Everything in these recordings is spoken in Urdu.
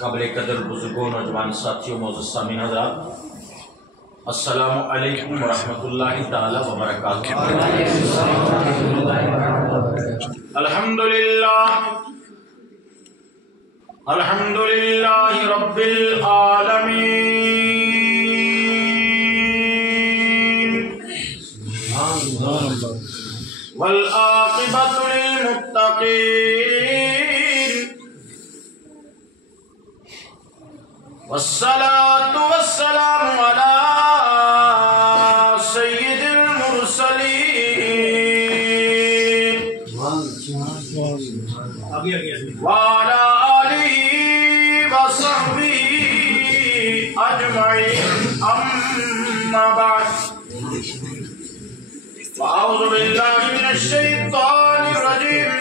قابل قدر بزرگوں نوجوان ساتھیوں معزز سامعین حضرات، السلام علیکم ورحمۃ اللہ تعالی وبرکاتہ۔ الحمدللہ رب العالمین والعاقبۃ للمتقین والصلاة والسلام علی سید المرسلین وعلی آلہ وصحبہ اجمعین، اما بعد فاعوذ باللہ من الشیطان الرجیم،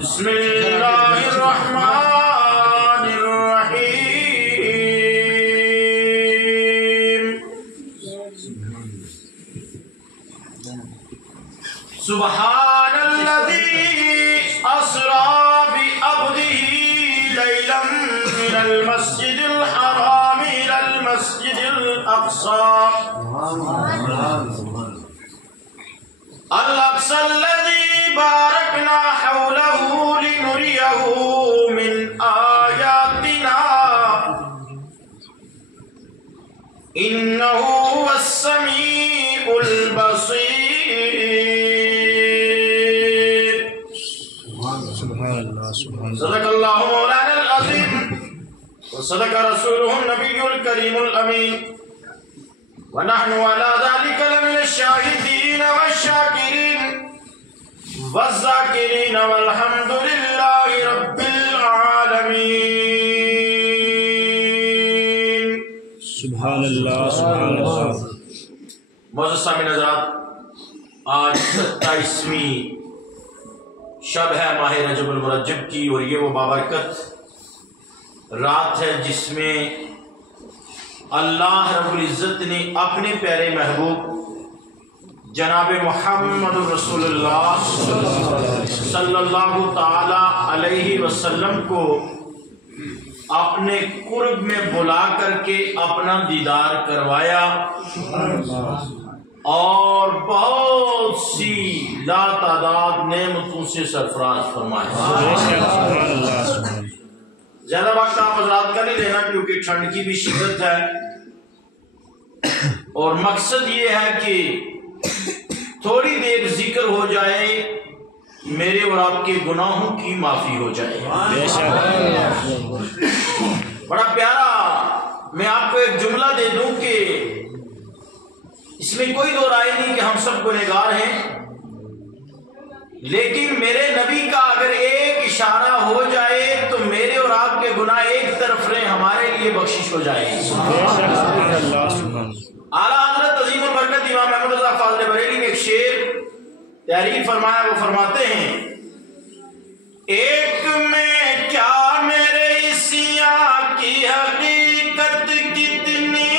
بسم اللہ الرحمن الرحیم۔ سبحان الذی اسری بعبدہ لیلا من المسجد الحرام الى المسجد الاقصى الاقصى الذي باركنا حوله لنريه من آياتنا إنه هو السميع البصير۔ صدق الله مولانا العظيم وصدق رسوله النبي الكريم الأمين، ونحن على ذلك لمن الشاهدين والشاكرين والذاكرين والحمد لله رب العالمين۔ سبحان اللہ سبحان اللہ۔ معزز سامعین حضرات، آج 27ویں شب ہے ماہ رجب المرجب کی، اور یہ وہ بابرکت رات ہے جس میں اللہ رب العزت نے اپنے پیارے محبوب جناب محمد رسول اللہ صلی اللہ تعالی علیہ وسلم کو اپنے قرب میں بلا کر کے اپنا دیدار کروایا، اور بہت سی لا تعداد نعمتوں سے سرفراز فرمایا۔ زیادہ وقت آپ حضرات کا نہیں لینا کیونکہ ٹھنڈ کی بھی شدت ہے، اور مقصد یہ ہے کہ تھوڑی دیر ذکر ہو جائے، میرے اور آپ کے گناہوں کی معافی ہو جائے۔ بڑا پیارا، میں آپ کو ایک جملہ دے دوں کہ اس میں کوئی دو رائے نہیں کہ ہم سب گنہگار ہیں، لیکن میرے نبی کا اگر ایک اشارہ ہو جائے تو میرے اور آپ کے گناہ ایک طرف رہیں، ہمارے لیے بخشش ہو جائے۔ اعلیٰ حضرت عظیم البرکت امام احمد رضا فاضل بریلوی نے ایک شعر تحریر فرمایا، وہ فرماتے ہیں: ایک میں کیا میرے عیسیٰ کی حقیقت کتنی،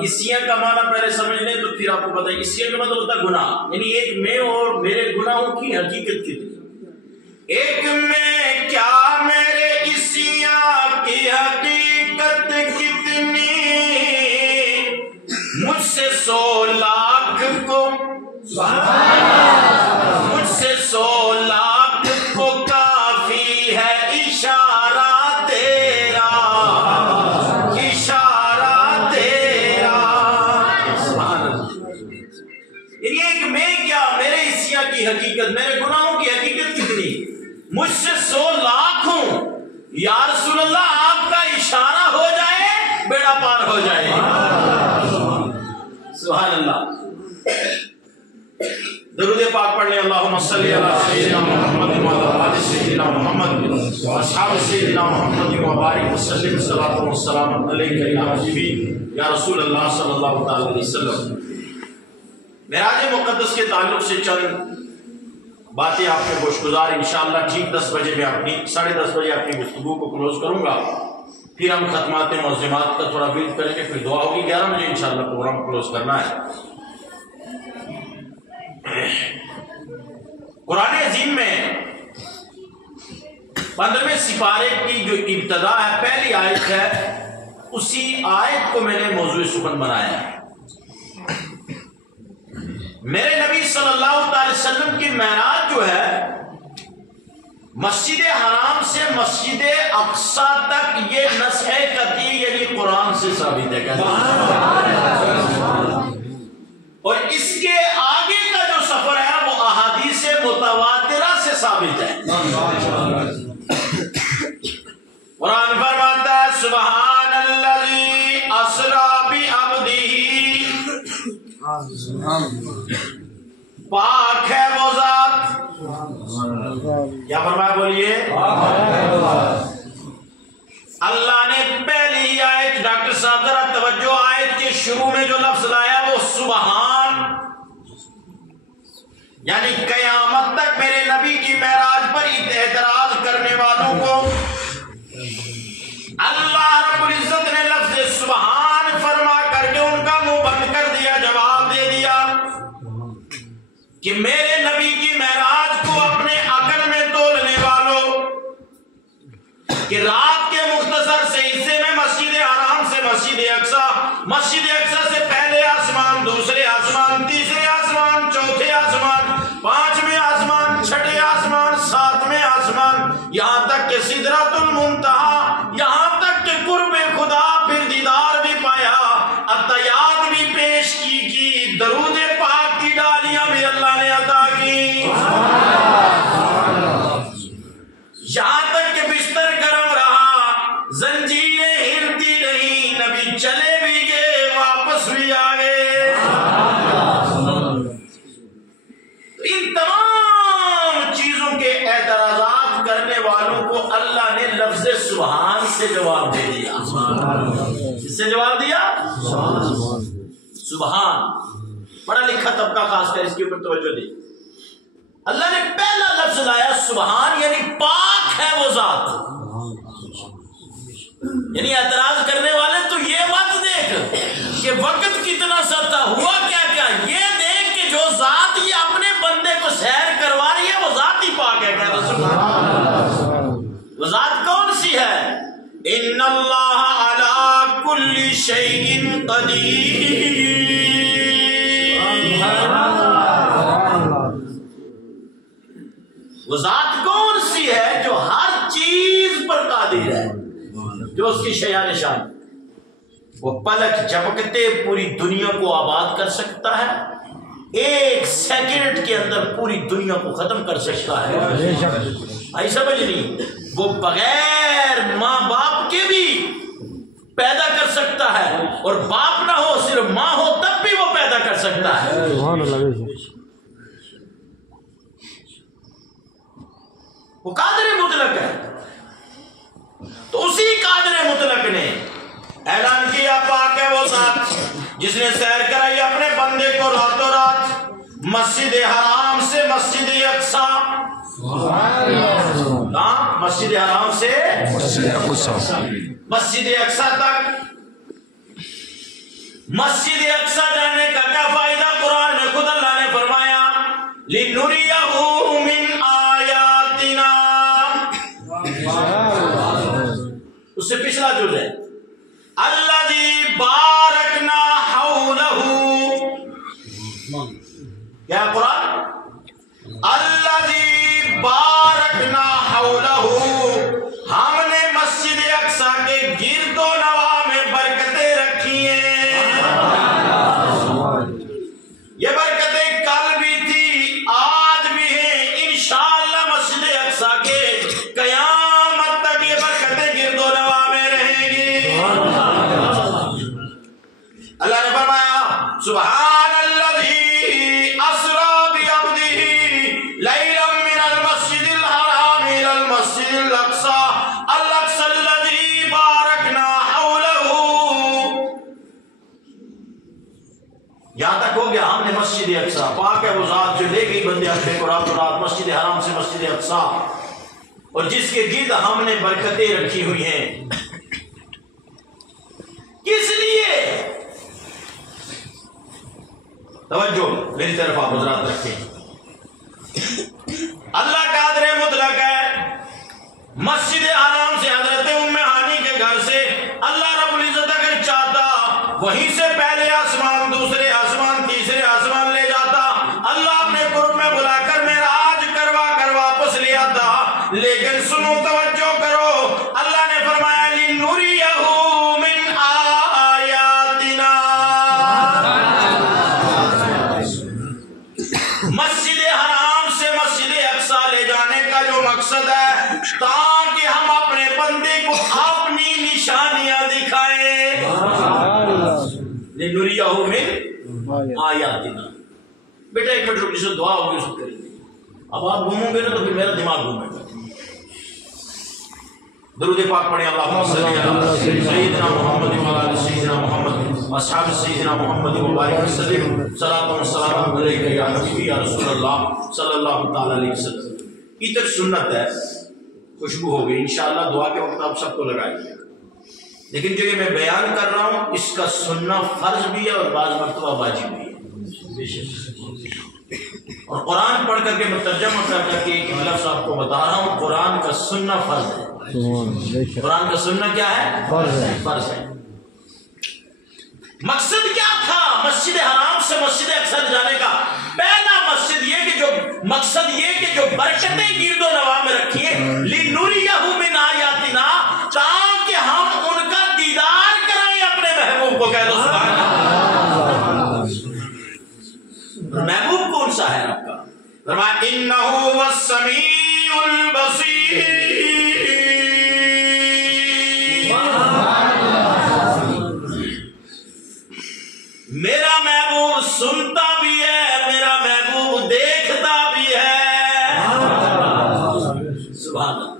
عیسیٰ کا معنی پہلے سمجھ لیں تو پھر آپ کو پتہ ہے عیسیٰ کا مطلب ہوتا ہے گناہ، یعنی ایک میں اور میرے گناہوں کی حقیقت کتنی۔ ایک میں کیا میرے عیسیٰ کی حقیقت کتنی، مجھ سے 100 لاکھ کو، مجھ سے 100 لاکھ کو کافی ہے اشارہ تیرا، اشارہ تیرا۔ ایک میں کیا میرے عیسیٰ کی حقیقت، میرے گناہوں کی حقیقت کتنی، مجھ سے 100 لاکھ ہوں، یا رسول اللہ آپ کا اشارہ ہو جائے بیڑا پار ہو جائے۔ سبحان اللہ۔ درود پاک پڑھ لیں، اللہم صلی علی سیدنا محمد وعلی آل سیدنا محمد واصحاب سیدنا محمد وبارک وسلم، صلاۃ و سلام علیک یا حبیبی یا رسول اللہ صلی اللہ تعالی علیہ وسلم۔ معراج مقدس کے تعلق سے چند باتیں آپ کے گوشگزار، انشاءاللہ ٹھیک 10 بجے میں اپنی 10:30 بجے اپنی گفتگو کو کلوز کروں گا، پھر ہم ختمات معظمات کا تھوڑا ویٹ کریں گے، پھر دعا ہوگی، 11 بجے انشاءاللہ پروگرام کلوز کرنا ہے۔ قرآن عظیم میں 15ویں سپارے کی جو ابتدا ہے، پہلی آیت ہے، اسی آیت کو میں نے موضوع سخن بنایا ہے۔ میرے نبی صلی اللہ علیہ وسلم کی معراج جو ہے، مسجد حرام سے مسجد اقصی تک، یہ نسخ قطعی یعنی قرآن سے ثابت ہے۔ اور اس کے آگے کا جو سفر ہے وہ احادیث متواترہ سے ثابت ہے۔ قرآن فرماتا ہے سبحان الذی اسری بعبدہ، پاک ہے وہ ذات، کیا فرمایا بولیے؟ اللہ نے پہلی ہی آیت، ڈاکٹر صاحب ذرا توجہ، آیت کے شروع میں جو لفظ لایا وہ سبحان، یعنی قیامت تک میرے نبی کی معراج پر اعتراض کرنے والوں کو اللہ رب العزت نے لفظ سبحان فرما کر کے ان کا منہ بند کر دیا، جواب دے دیا کہ میرے نبی کی معراج کو اپنے عقل میں تولنے والوں، کہ رات کے مختصر سے حصے میں مسجد حرام سے مسجد اقصی، مسجد اقصی سے پہلے آسمان، دوسرے آسمان، تیسرے آسمان، چوتھے آسمان، پانچویں آسمان، چھٹے آسمان، ساتویں آسمان، یہاں تک کہ سدرۃ المنتہا، یہاں تک کہ قرب خدا، پھر دیدار بھی پایا، عطیات بھی پیش کی، درود پاک کی ڈالیاں بھی اللہ نے عطا کی، یہاں تک کہ بستر گرم رہا، زنجیریں ہلتی نہیں، نبی چلے بھی گئے، واپس بھی آ گئے۔ ان تمام چیزوں کے اعتراضات کرنے والوں کو اللہ نے لفظ سبحان سے جواب دے دیا۔ کس سے جواب دیا؟ سبحان۔ پڑھا لکھا طبقہ خاص کر اس کے اوپر توجہ دی۔ اللہ نے پہلا لفظ لایا سبحان، یعنی پاک ہے وہ ذات، یعنی اعتراض کرنے والے تو یہ مت دیکھ کہ وقت کتنا ستا ہوا، کیا کیا، یہ دیکھ کہ جو ذات یہ اپنے بندے کو سیر کروا رہی ہے وہ ذات ہی پاک ہے۔ کہہ رہے وہ ذات کون سی ہے؟ ان اللہ علی کل شیء قدیر، وہ ذات کون سی ہے جو ہر چیز پر قادر ہے، جو اس کی شیء نشان، وہ پلک جھپکتے پوری دنیا کو آباد کر سکتا ہے، ایک سیکنڈ کے اندر پوری دنیا کو ختم کر سکتا ہے۔ آئی سمجھ نہیں؟ وہ بغیر ماں باپ کے بھی پیدا کر سکتا ہے، اور باپ نہ ہو صرف ماں ہو تب بھی وہ پیدا کر سکتا ہے۔ وہ قادر مطلق ہے۔ تو اسی قادر مطلق نے اعلان کیا پاک ہے وہ ذات جس نے سیر کرائی اپنے بندے کو راتوں رات مسجد حرام سے مسجد اقصی، مسجد حرام سے مسجد اقصی تک۔ مسجد اقصی جانے کا کیا فائدہ؟ قرآن میں خود اللہ نے فرمایا لِنُرِيَهُ مِنْ آیاتنا، اس سے پچھلا جز ہے الذی بارکنا حولہ، کیا قرآن؟ الذی بارکنا حولہ، ہم نے مسجد اقصی کے گرد و نواح میں برکتیں رکھی ہیں۔ یہ برکتیں کل بھی تھی، آج بھی ہیں، انشاءاللہ مسجد اقصی کے قیامت تک یہ برکتیں گرد و نواح میں رہیں گی۔ اللہ نے فرمایا سبحان الذی اسری بعبدہ لیلا من المسجد الحرام الى المسجد الاقصی الاقصی الذی بارکنا حولہ۔ یہاں تک ہو گیا ہم نے مسجد اقصی، پاک ہے وہ ذات جو لے گئی بندے اپنے کو رات رات مسجد حرام سے مسجد اقصی، اور جس کے گرد ہم نے برکتیں رکھی ہوئی ہیں۔ کس لیے؟ توجہ میری طرف آپ حضرات رکھیں۔ اللہ قادر مطلق ہے، لیکن سنو توجہ کرو، اللہ نے فرمایا لِنُرِيَهُ مِنْ آیاتنا، مسجد حرام سے مسجد اقصی لے جانے کا جو مقصد ہے تاکہ ہم اپنے بندے کو اپنی نشانیاں دکھائیں۔ لِنُرِيَهُ مِنْ آیاتنا۔ بیٹا ایک منٹ رک، جسے دعا ہوگی اس کو کریں گے۔ اب آپ گھوموں گے نا تو پھر میرا دماغ گھومے گا۔ درود پاک پڑھیں، اللہم صلی علی سیدنا محمد و علی سیدنا محمد اصحاب سیدنا محمد و بارک وسلم، صلاۃ و سلام علیک یا حبیبی یا رسول اللہ صلی اللہ تعالی علیہ وسلم۔ عطر سنت ہے، خوشبو ہوگی، انشاءاللہ دعا کے وقت آپ سب کو لگائیے، لیکن جو یہ میں بیان کر رہا ہوں اس کا سننا فرض بھی ہے اور بعض مرتبہ واجب بھی ہے۔ اور قرآن پڑھ کر کے مترجمہ کر کے ایک لفظ آپ کو بتا رہا ہوں، قرآن کا سننا فرض ہے۔ قرآن کا سننا کیا ہے؟ فرض ہے۔ مقصد کیا تھا مسجد حرام سے مسجد اقصی جانے کا؟ پہلا مقصد یہ کہ جو برکتیں گرد و نواح میں رکھی ہیں، لِنُرِيَهُ مِنْ آیاتنا، تاکہ ہم ان کا دیدار کرائیں اپنے محبوب کو۔ کہہ دو سبحان اللہ۔ محبوب کون سا ہے آپ کا؟ فرمایا اِنَّهُ هُوَ السَّمِيعُ الْبَصِيرُ، میرا محبوب سنتا بھی ہے، میرا محبوب دیکھتا بھی ہے۔ سبحان اللہ،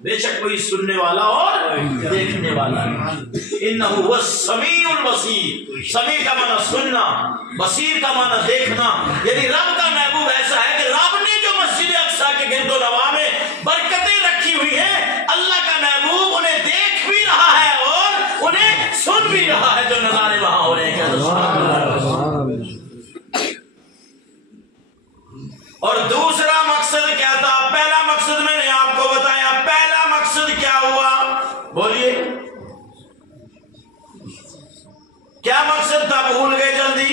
بے شک کوئی سننے والا اور دیکھنے والا ہے۔ انہ هو السمیع البصیر، سمیع کا معنی سننا، بصیر کا معنی دیکھنا، یعنی رب کا محبوب ایسا ہے کہ رب نے جو مسجد اقصی کے گرد و نواح میں برکتیں رکھی ہوئی ہیں، اللہ کا محبوب انہیں دیکھ بھی رہا ہے اور انہیں سن بھی رہا ہے جو نظارے وہاں ہو رہے ہیں۔ اور دوسرا مقصد کیا تھا؟ پہلا مقصد میں نے آپ کو بتایا، پہلا مقصد کیا ہوا؟ بولیے کیا مقصد تھا؟ بھول گئے جلدی۔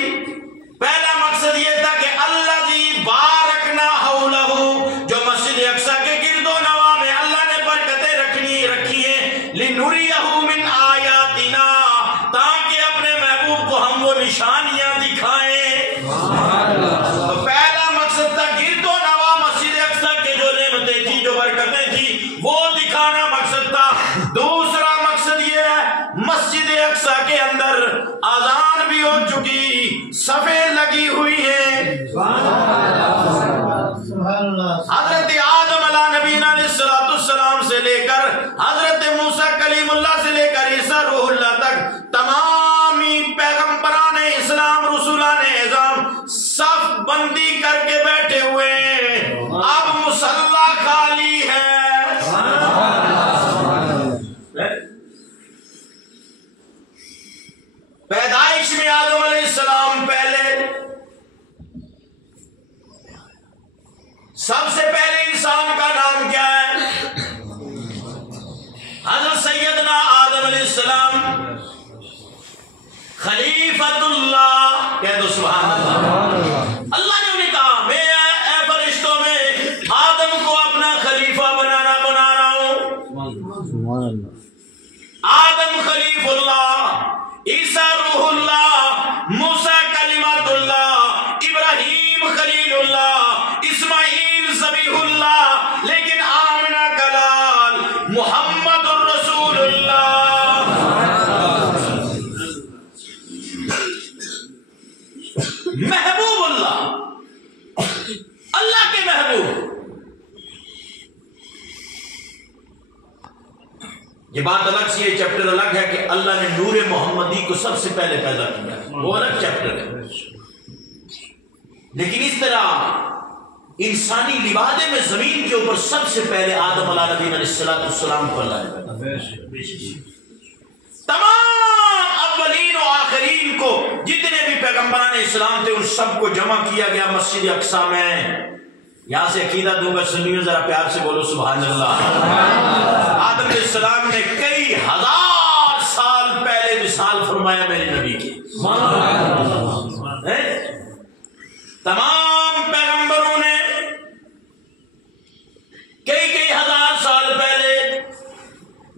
پہلا مقصد یہ تھا کہ الذی بارکنا حولہ، جو مسجد اقصی کے گرد و نواح میں اللہ نے برکتیں رکھی ہیں، لِنُرِيَهُ مِنْ آیاتنا، تاکہ اپنے محبوب کو ہم وہ نشانیاں دکھائیں۔ تو پہلا مقصد تھا گرد و نواح مسجد اقصی کے جو نعمتیں تھی، جو برکتیں تھی، وہ دکھانا مقصد تھا۔ دوسرا مقصد یہ ہے مسجد اقصی کے اندر اذان بھی ہو چکی، صفیں لگی ہوئی ہیں۔ حضرت آدم علیہ نبینا علیہ السلام سے لے کر حضرت موسیٰ کلیم اللہ سے لے کر عیسیٰ روح اللہ تک تمامی پیغمبران اسلام، رسولان اعظام صف بندی کر کے بیٹھے ہوئے ہیں۔ اب مصلی خالی ہے۔ پیدائش میں آدم علیہ السلام پہلے، سب سے پہلے انسان کا نام کیا ہے؟ حضرت سیدنا آدم علیہ السلام، خلیفۃ اللہ۔ کہہ دو سبحان اللہ۔ اللہ نے انہیں کہا میں اے فرشتوں میں آدم کو اپنا خلیفہ بنا رہا ہوں۔ آدم خلیف اللہ، عیسیٰ روح اللہ، موسیٰ کلمات اللہ، ابراہیم خلیل اللہ، اسماعیل ذبیح اللہ، لیکن آمنہ کلال، محمد الرسول اللہ۔ محبوب اللہ، اللہ کے محبوب۔ یہ بات الگ سی ہے، چیپٹر الگ ہے کہ اللہ نے نور محمدی کو سب سے پہلے پیدا کیا، وہ الگ چیپٹر ہے۔ لیکن اس طرح انسانی لبادے میں زمین کے اوپر سب سے پہلے آدم علیہ نبی علیہ السلام کو اللہ نے پیدا کیا۔ تمام اولین و آخرین کو، جتنے بھی پیغمبران اسلام تھے، ان سب کو جمع کیا گیا مسجد اقصی میں۔ یہاں سے عقیدہ دوں گا، سنیو ذرا پیار سے بولو سبحان اللہ۔ آدم علیہ السلام نے کئی ہزار سال پہلے مثال فرمایا میرے نبی کی۔ تمام پیغمبروں نے کئی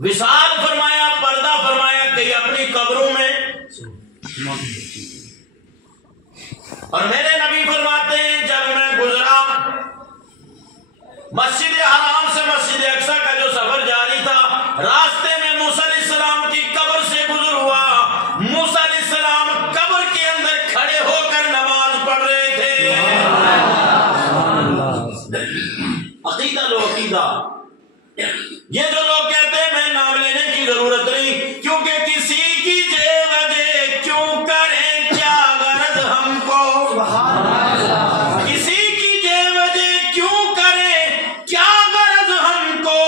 وصال فرمایا، پردہ فرمایا کہ اپنی قبروں میں. اور میرے نبی فرماتے ہیں جب میں گزرا مسجد حرام سے مسجد اقصی کا جو سفر جاری تھا، راستے میں موسیٰ علیہ السلام کی قبر سے گزر ہوا. موسیٰ علیہ السلام قبر کے اندر کھڑے ہو کر نماز پڑھ رہے تھے. عقیدہ لو عقیدہ. یہ جو لوگ کہتے ہیں میں نام لینے کی ضرورت نہیں، کیونکہ کسی کی وجہ کیوں کریں، کیا غرض ہم کو. کسی کی وجہ کیوں کریں، کیا غرض ہم کو.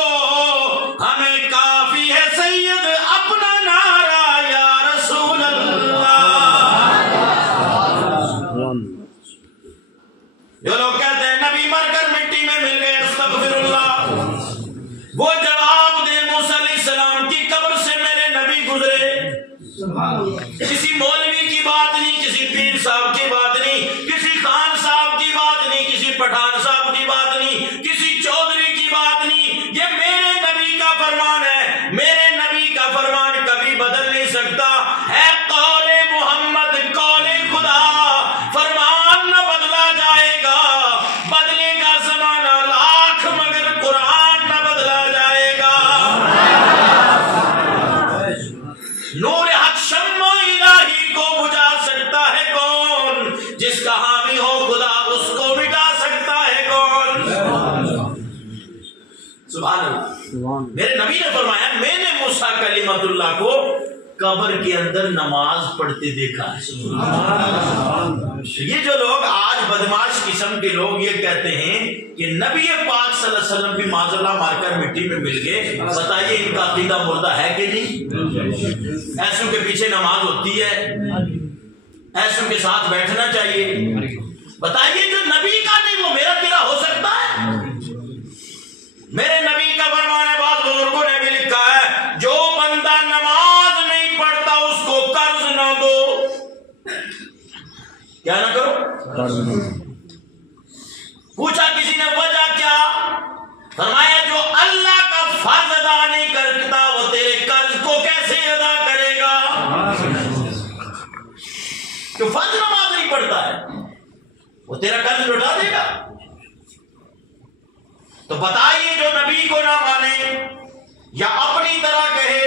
ہمیں کافی ہے سید اپنا نعرہ یا رسول اللہ. جو لوگ کہتے ہیں نبی مر کر مٹی میں مل گئے، استغفر اللہ. وہ جواب دے موسیٰ علیہ السلام کی قبر سے میرے نبی گزرے. کسی مولوی کی بات نہیں، کسی پیر صاحب کی بات نہیں، کسی خان صاحب کی بات نہیں، کسی پٹھان صاحب کی بات نہیں، کسی چودھری کی بات نہیں. یہ میرے نبی کا فرمان ہے. میرے نبی کا فرمان کبھی بدل نہیں سکتا. ہے قول محمد، قول خدا. فرمان نہ بدلا جائے گا، بدلے گا زمانہ لاکھ مگر قرآن نہ بدلا جائے گا. نور حق شمع الہی کو بجھا سکتا ہے کون؟ جس کا حامی ہو خدا اس کو مٹا سکتا ہے کون؟ سبحان اللہ. میرے نبی نے فرمایا میں نے موسیٰ کلیمت اللہ کو قبر کے اندر نماز پڑھتے دیکھا ہے. یہ جو لوگ آج بدماش قسم کے لوگ یہ کہتے ہیں کہ نبی پاک صلی اللہ علیہ وسلم بھی معاذ اللہ مار کر مٹی میں مل گئے، بتائیے ان کا عقیدہ مردہ ہے کہ نہیں؟ ایسوں کے پیچھے نماز ہوتی ہے، ایسوں کے ساتھ بیٹھنا چاہیے. بتائیے جو نبی کا نہیں وہ میرا تیرا ہو سکتا ہے؟ میرے نبی کا فرمان ہے، بعض بزرگوں نے بھی لکھا ہے جو بندہ نماز نہیں پڑھتا اس کو قرض نہ دو. کیا نہ کرو؟ پوچھا کسی نے وجہ کیا؟ فرمایا جو اللہ کا فرض ادا نہیں کرتا وہ تیرے قرض کو کیسے ادا کرے گا؟ جو فرض نماز نہیں پڑھتا ہے وہ تیرا قرض لوٹا دے گا. تو بتائیے جو نبی کو نہ مانے یا اپنی طرح کہے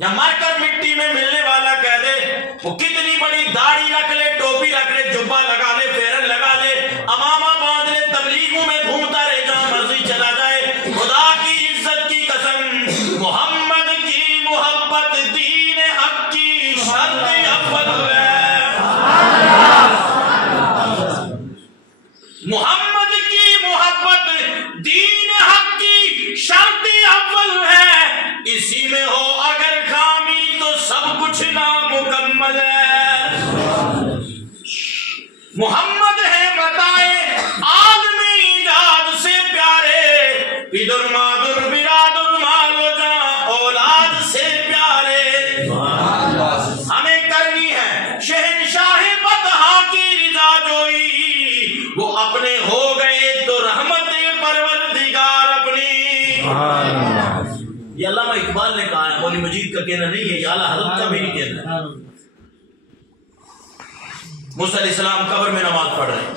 یا مر کر مٹی میں ملنے والا کہہ دے، وہ کتنی بڑی داڑھی رکھ لے، ٹوپی رکھ لے، جبہ لگا لے، فیرن لگا لے، امامہ باندھ لے، تبلیغوں میں گھومتا رہے، جہاں مرضی چلا جائے، خدا کی عزت کی قسم محمد کی محبت دین حق کی شرط اول ہے. محمد کی محبت دین حق کی شرط اول ہے. اسی میں ہو اگر خامی تو سب کچھ نامکمل ہے. محمد ہے بتائے عالم ایجاد سے پیارے، پدر مادر برادر مال و جاں اولاد سے پیارے. ہمیں کرنی ہے شہنشاہ بطحا کی رضا جوئی، وہ اپنے ہو گئے تو رحمت پروردگار اپنی. یہ علامہ اقبال نے کہا ہے، مولی مجید کا کہنا نہیں ہے، یہ اعلیٰ حضرت کا بھی نہیں کہنا ہے. موسیٰ علیہ السلام قبر میں نماز پڑھ رہے ہیں.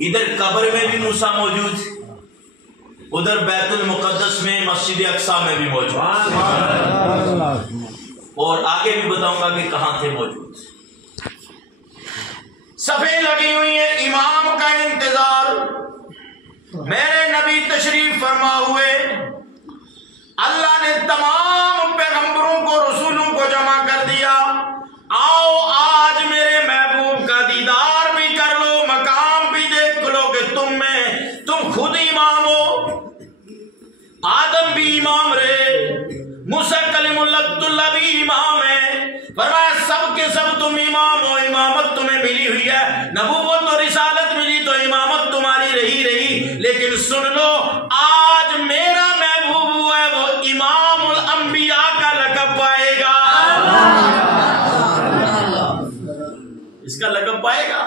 ادھر قبر میں بھی موسیٰ موجود، ادھر بیت المقدس میں مسجد اقصی میں بھی موجود، اور آگے بھی بتاؤں گا کہ کہاں تھے موجود. صفیں لگی ہوئی ہیں، امام کا انتظار. میرے نبی تشریف فرما ہوئے، اللہ نے تمام پیغمبروں کو رسولوں کو جمع کر دیا. آؤ آج میرے محبوب کا دیدار بھی کر لو، مقام بھی دیکھ لو کہ تم خود امام ہو. آدم بھی امام رہے، موسیٰ کلیم اللہ بھی امام ہے. فرمایا سب کے سب تم امام ہو، امامت تمہیں ملی ہوئی ہے، نبوت اور رسالت ملی تو امامت تمہاری رہی. لیکن سن لو آج میرا محبوب ہوا ہے وہ امام الانبیاء کا لقب پائے گا. اس کا لقب پائے گا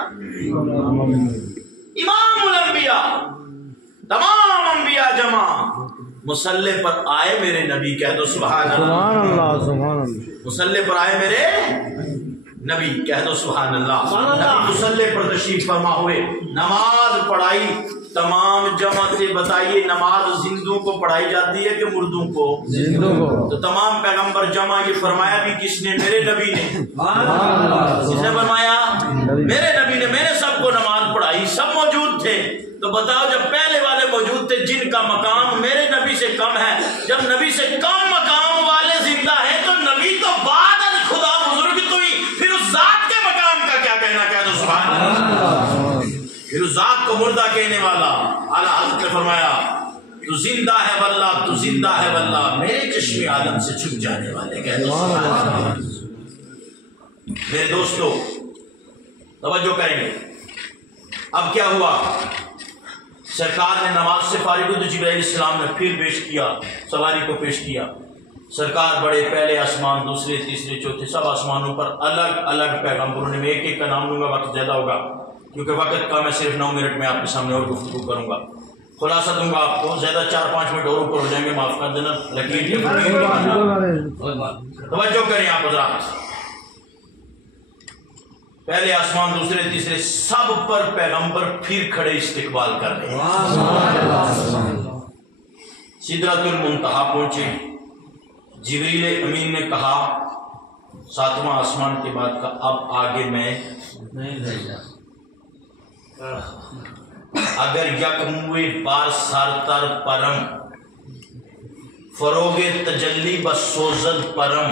امام الانبیاء. تمام انبیاء جمع، مصلی پر آئے میرے نبی، کہہ دو سبحان اللہ، سبحان اللہ، مصلی پر آئے میرے نبی، کہہ دو سبحان اللہ۔ نبی مصلی پر تشریف فرما ہوئے، نماز پڑھائی، تمام جماعتیں بتائیے نماز زندوں کو پڑھائی جاتی ہے کہ مردوں کو؟ زندوں کو۔ تو تمام پیغمبر جمع، یہ فرمایا بھی کس نے؟ میرے نبی نے۔ کس نے فرمایا؟ میرے نبی نے۔ میں نے سب کو نماز پڑھائی، سب موجود تھے۔ تو بتاؤ جب پہلے والے موجود تھے جن کا مقام میرے نبی سے کم ہے، جب نبی سے کم مقام والے زندہ ہیں تو نبی تو بعد از خدا بزرگ تو ہی، پھر اس ذات کے مقام کا کیا کہنا؟ کہہ دو سبحان اللہ۔ پھر اس ذات کو مردہ کہنے والا اعلیٰ حضرت نے فرمایا تو زندہ ہے واللہ، تو زندہ ہے واللہ، میرے چشم عالم سے چھپ جانے والے، کہہ دو سبحان اللہ۔ میرے دوستو توجہ کریں گے، اب کیا ہوا؟ سرکار نے نماز سے فارغ ہوئے تو جبرائیل السلام نے پھر پیش کیا، سواری کو پیش کیا۔ سرکار بڑے، پہلے آسمان، دوسرے، تیسرے، چوتھے، سب آسمانوں پر الگ الگ پیغمبروں نے، میں ایک ایک کا نام لوں گا، وقت زیادہ ہوگا کیونکہ وقت کا میں صرف 9 منٹ میں آپ کے سامنے اور گفتگو کروں گا، خلاصہ دوں گا آپ کو، زیادہ 4-5 منٹ اور اوپر ہو جائیں گے، معاف کر دینا، لکیر توجہ کریں آپ حضرات۔ پہلے آسمان، دوسرے، تیسرے، سب پر پیغمبر پھر کھڑے استقبال کر رہے ہیں۔ سدرۃ المنتہا پہنچے، جبریل امین نے کہا 7واں آسمان کے بعد کا اب آگے میں نہیں رہ جا، اگر یکموے بار سرتر پرم فروغ تجلی بسوزد پرم،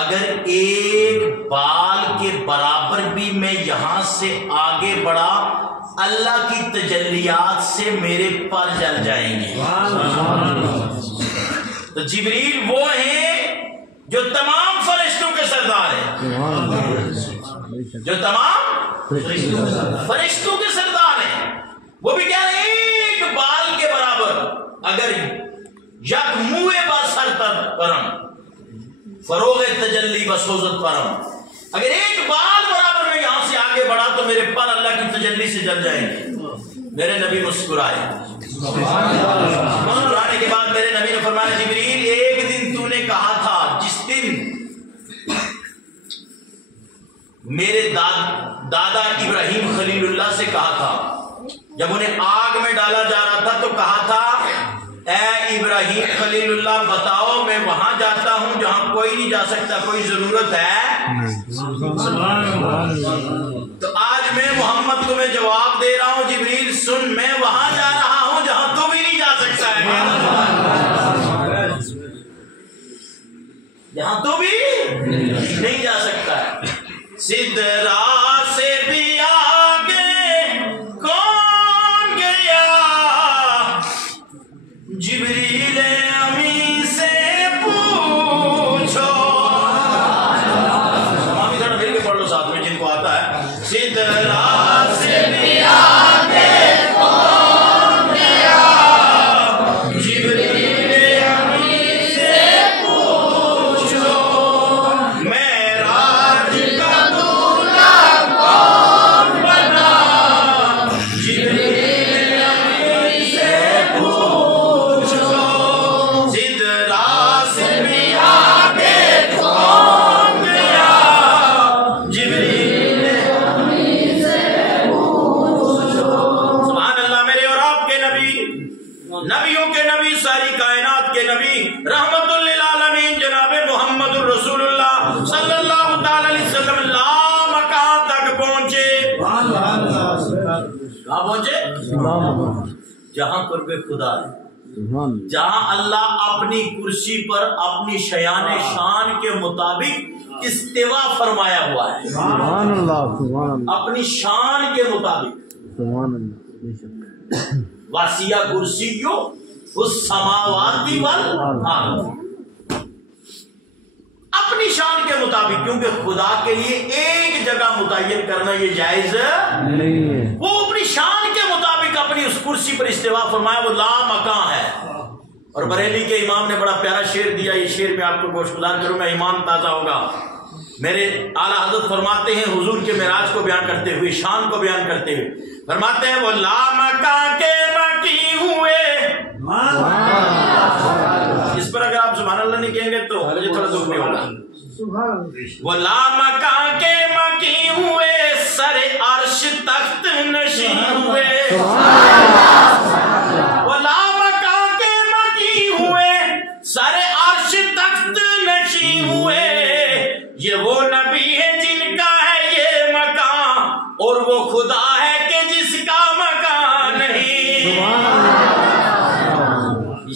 اگر ایک بال کے برابر بھی میں یہاں سے آگے بڑھا اللہ کی تجلیات سے میرے پر جل جائیں گے۔ تو جبریل وہ ہیں جو تمام فرشتوں کے سردار ہیں، جو تمام فرشتوں کے سردار ہیں، وہ بھی کہہ رہے ہیں ایک بال کے برابر، اگر یک موئے با سرتر پرم فروغ تجلی بسوزت پرم، اگر ایک بال برابر میں یہاں سے آگے بڑھا تو میرے پر اللہ کی تجلی سے جل جائیں گے۔ میرے نبی مسکرائے، مسکرانے کے بعد میرے نبی نے فرمایا جبریل ایک دن تو نے کہا تھا، جس دن میرے دادا ابراہیم خلیل اللہ سے کہا تھا، جب انہیں آگ میں ڈالا جا رہا تھا تو کہا تھا اے ابراہیم خلیل اللہ بتاؤ میں وہاں جاتا ہوں جہاں کوئی نہیں جا سکتا، کوئی ضرورت ہے؟ تو آج میں محمد تمہیں جواب دے رہا ہوں جبریل سن، میں وہاں جا رہا ہوں جہاں تو بھی نہیں جا سکتا ہے، جہاں تو بھی نہیں جا سکتا ہے۔ سدرا سے بھی آگے کون گیا، جبریل امی سے پوچھو، ہم ادھر مل کے پڑھ لو ساتھ میں جن کو آتا ہے۔ سدرا سے بھی آگے کون گیا، جبریل امی سے پوچھو، معراج کا دولہا کون بنا، جبریل امی سے پوچھو، سدرا سے بھی آگے کون گیا، جبریل امی سے پوچھو۔ سبحان اللہ، میرے اور آپ کے نبی، نبیوں کے نبی، ساری کائنات کے نبی، رحمت للعالمین جناب محمد الرسول اللہ صلی اللہ تعالی علیہ وسلم لامکان تک پہنچے۔ کہاں پہنچے؟ جہاں قرب خدا ہے، جہاں اللہ اپنی کرسی پر اپنی شیان شان کے مطابق استوا فرمایا ہوا ہے، سبحان اللہ، سبحان اللہ، اپنی شان کے مطابق۔ سبحان اللہ، واسیہ کرسیو السماوات والارض، اپنی شان کے مطابق، کیونکہ خدا کے لیے ایک جگہ متعین کرنا یہ جائز نہیں ہے، وہ اپنی شان کے مطابق اپنی اس کرسی پر استوا فرمایا، وہ لامکان ہے۔ اور بریلی کے امام نے بڑا پیارا شعر دیا، یہ شعر میں آپ کو گوشگزار کروں گا، ایمان تازہ ہوگا۔ میرے اعلیٰ حضرت فرماتے ہیں حضور کے معراج کو بیان کرتے ہوئے، شان کو بیان کرتے ہوئے فرماتے ہیں وہ لامکان کے مکی ہوئے وہ لامکان کے مکی ہوئے سر عرش تخت نشین ہوئے وہ لامکان کے مکی ہوئے سر عرش تخت نشین ہوئے یہ وہ نبی ہے جن کا ہے یہ مکان اور وہ خدا ہے کہ جس کا مکان نہیں.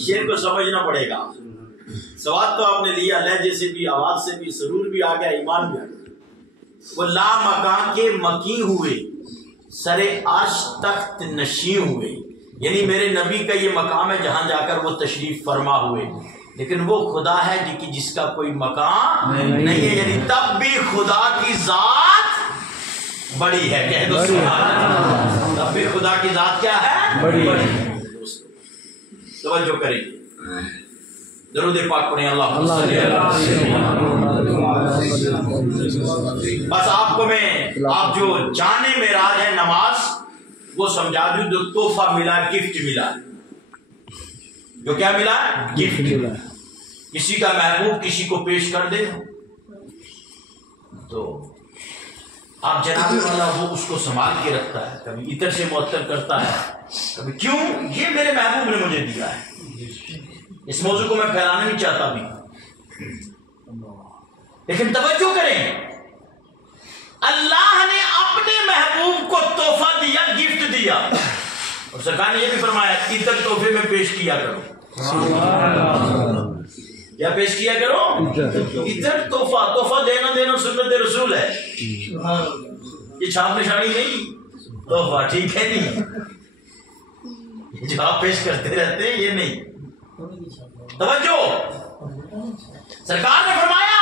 شعر کو سمجھنا پڑے گا. سواد تو آپ نے لیا، لہجے سے بھی، آواز سے بھی، سرور بھی آ گیا، ایمان بھی آ گیا. وہ لا مکان کے مکی ہوئے سر عرش تخت نشین ہوئے، یعنی میرے نبی کا یہ مقام ہے جہاں جا کر وہ تشریف فرما ہوئے، لیکن وہ خدا ہے جس کا کوئی مقام نہیں ہے. یعنی تب بھی خدا کی ذات بڑی ہے. کہہ دو سبحان اللہ. تب بھی خدا کی ذات کیا ہے؟ بڑی ہے. توجہ کریں، درود پاک پڑھیں. اللہ بس آپ کو میں آپ جو جانے معراج ہے نماز وہ سمجھا دوں. جو تحفہ ملا، گفٹ ملا، جو کیا ملا؟ گفٹ ملا. کسی کا محبوب کسی کو پیش کر دے تو آپ جناب والا وہ اس کو سنبھال کے رکھتا ہے، کبھی عطر سے معطر کرتا ہے، کبھی کیوں؟ یہ میرے محبوب نے مجھے دیا ہے. اس موضوع کو میں پھیلانا نہیں چاہتا بھی، لیکن توجہ کریں، اللہ نے اپنے محبوب کو تحفہ دیا، گفٹ دیا، اور سرکار نے یہ بھی فرمایا عطر تحفے میں پیش کیا کرو. کیا پیش کیا کرو؟ عطر تحفہ. تحفہ دینا سنت رسول ہے. یہ چھاپ نشانی نہیں، تحفہ ٹھیک ہے نہیں، جو آپ پیش کرتے رہتے ہیں یہ نہیں. توجہ، سرکار نے فرمایا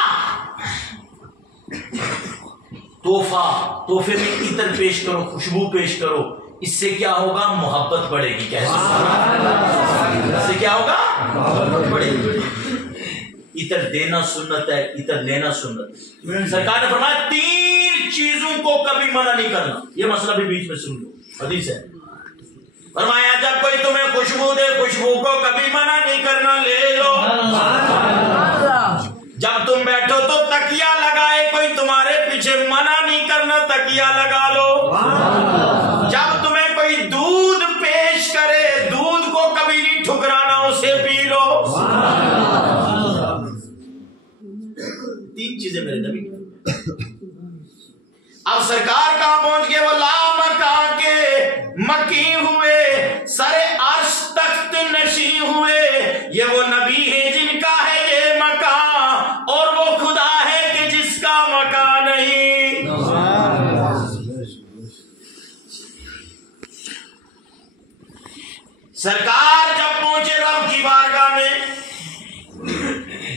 تحفے میں عطر پیش کرو، خوشبو پیش کرو، اس سے کیا ہوگا؟ محبت بڑھے گی. کیسے؟ اس سے کیا ہوگا؟ محبت بڑھے گی. عطر دینا سنت ہے، عطر لینا سنت ہے. سرکار نے فرمایا 3 چیزوں کو کبھی منع نہیں کرنا. یہ مسئلہ بھی بیچ میں سن لو، حدیث ہے. فرمایا جب کوئی تمہیں خوشبو دے، خوشبو کو کبھی منع نہیں کرنا، لے لو. جب تم بیٹھو تو تکیہ لگائے کوئی تمہارے پیچھے، منع نہیں کرنا، تکیہ لگا لو. جب تمہیں کوئی دودھ پیش کرے، دودھ کو کبھی نہیں ٹھکرانا، اسے پی لو. 3 چیزیں میرے نبی. اب سرکار کہاں پہنچ گئے؟ وہ لامکان کے مکی ہوئے سر عرش تخت نشین ہوئے، یہ وہ نبی ہے جن کا ہے یہ مکان اور وہ خدا ہے کہ جس کا مکان نہیں. سرکار جب پہنچے رب کی بارگاہ میں،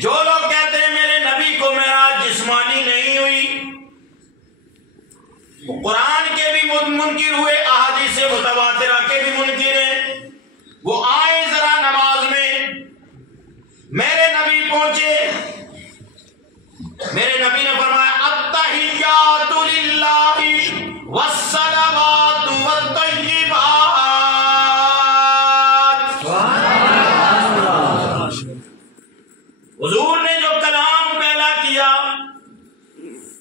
جو لوگ کہتے ہیں میرے نبی کو معراج جسمانی نہیں ہوئی، قرآن کے بھی منکر ہوئے، احادیث متواترہ کے بھی منکر ہیں. وہ آئے ذرا نماز میں، میرے نبی پہنچے، میرے نبی نے فرمایا التحیات للہ والصلوات والطیبات. حضور نے جو کلام پہلا کیا،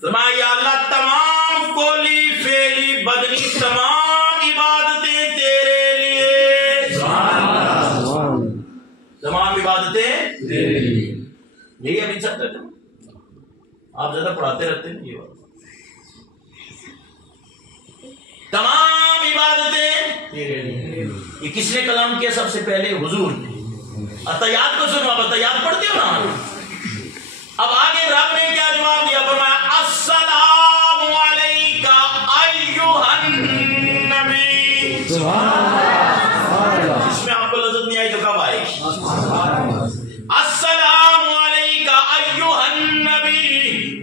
فرمایا یا اللہ تمام کولی فعلی بدنی تمام عبادتیں تیرے لیے، تمام عبادتیں تیرے لیے. یہی ابھی سب تک آپ زیادہ پڑھاتے رہتے ہیں یہ بات. تمام عبادتیں تیرے لیے. یہ کس نے کلام کیا؟ سب سے پہلے حضور نے. عطیات کو سنو، آپ عطیات پڑھتے ہو نا. اب آگے رب نے کیا جواب دیا؟ فرمایا السلام علیکہ ایھا النبی. اس میں آپ کو لذت نہیں آئی تو کب آئے گی؟ السلام علیکہ ایھا النبی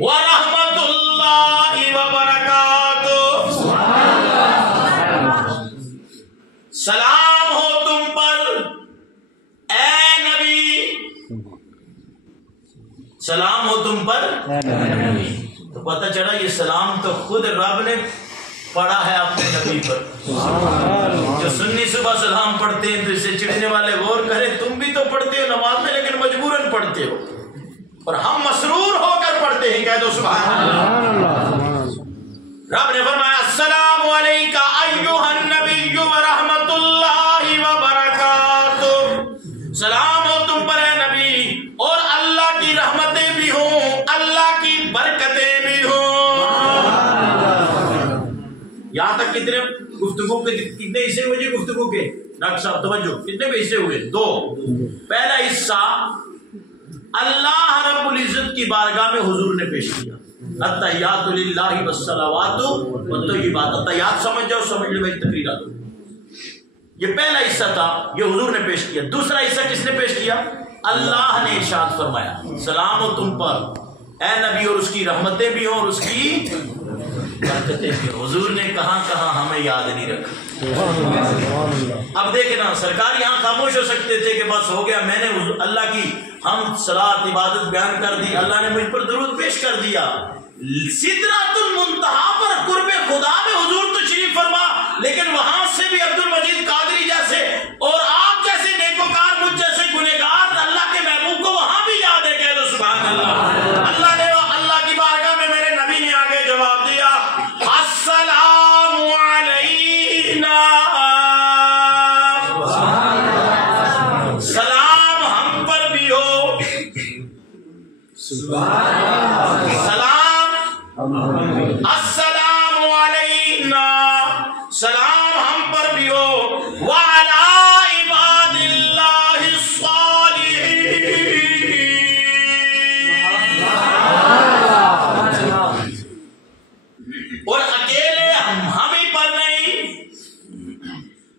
ورحمۃ اللہ وبرکاتہ. سلام ہو تم پر اے نبی، سلام ہو تم پر. تو پتہ چلا یہ سلام تو خود رب نے پڑھا ہے اپنے نبی پر. جو سنی صبح سلام پڑھتے ہیں تو اس سے چڑھنے والے غور کریں، تم بھی تو پڑھتے ہو نماز میں لیکن مجبوراً پڑھتے ہو، اور ہم مسرور ہو کر پڑھتے ہیں. کہہ دو سبحان اللہ۔ سبحان اللہ سبحان اللہ۔ رب نے فرمایا السلام علیکہ ایھا النبی ورحمۃ اللہ وبرکاتہ، سلام ہو تم پر اے نبی، اور اللہ کی رحمتیں بھی ہوں، اللہ کی برکتیں بھی ہوں۔ یہاں تک کتنے گفتگو کے کتنے حصے ہوئے جی گفتگو کے؟ ڈاکٹر صاحب توجہ، کتنے حصے ہوئے؟ 2۔ پہلا حصہ اللہ رب العزت کی بارگاہ میں حضور نے پیش کیا، التحیات للہ والصلوات والطیبات۔ التحیات سمجھ جاؤ، سمجھ لو ایک تقریر دو۔ یہ پہلا حصہ تھا، یہ حضور نے پیش کیا۔ دوسرا حصہ کس نے پیش کیا؟ اللہ نے ارشاد فرمایا سلام ہو تم پر اے نبی، اور اس کی رحمتیں بھی ہوں اور اس کی برکتیں بھی ہوں۔ حضور نے کہاں کہاں ہمیں یاد نہیں رکھا۔ اب دیکھیں نا، سرکار یہاں خاموش ہو سکتے تھے کہ بس ہو گیا، میں نے اللہ کی ہم صلاۃ عبادت بیان کر دی، اللہ نے مجھ پر درود پیش کر دیا۔ سدرۃ المنتہا پر قرب خدا میں حضور تشریف فرما، لیکن وہاں سے بھی عبد المجید قادری جیسے اور آپ جیسے نیکوکار، مجھ جیسے گنہگار اللہ کے محبوب کو وہاں بھی یاد ہے، کہہ دو سبحان اللہ۔ اللہ نے اللہ کی بارگاہ میں میرے نبی نے آگے جواب دیا السلام علینا، سلام ہم پر بھی ہو، سلام السلام علینا، سلام ہم پر بھی ہو، وعلی عباد اللہ الصالحین، اور اکیلے ہم ہی پر نہیں،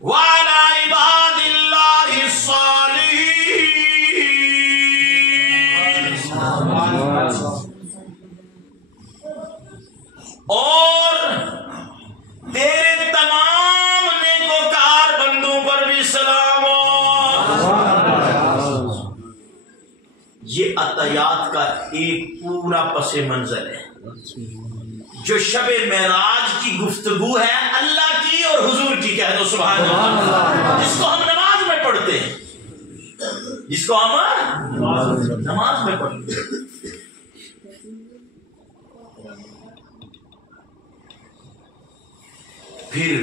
وعلی عباد اللہ الصالحین، اور تیرے تمام نیکوکار بندوں پر بھی سلام ہو۔ یہ عطیات کا ایک پورا پس منظر ہے جو شب معراج کی گفتگو ہے اللہ کی اور حضور کی، کہہ دو سبحان اللہ، جس کو ہم نماز میں پڑھتے ہیں، جس کو ہم نماز میں پڑھتے ہیں۔ پھر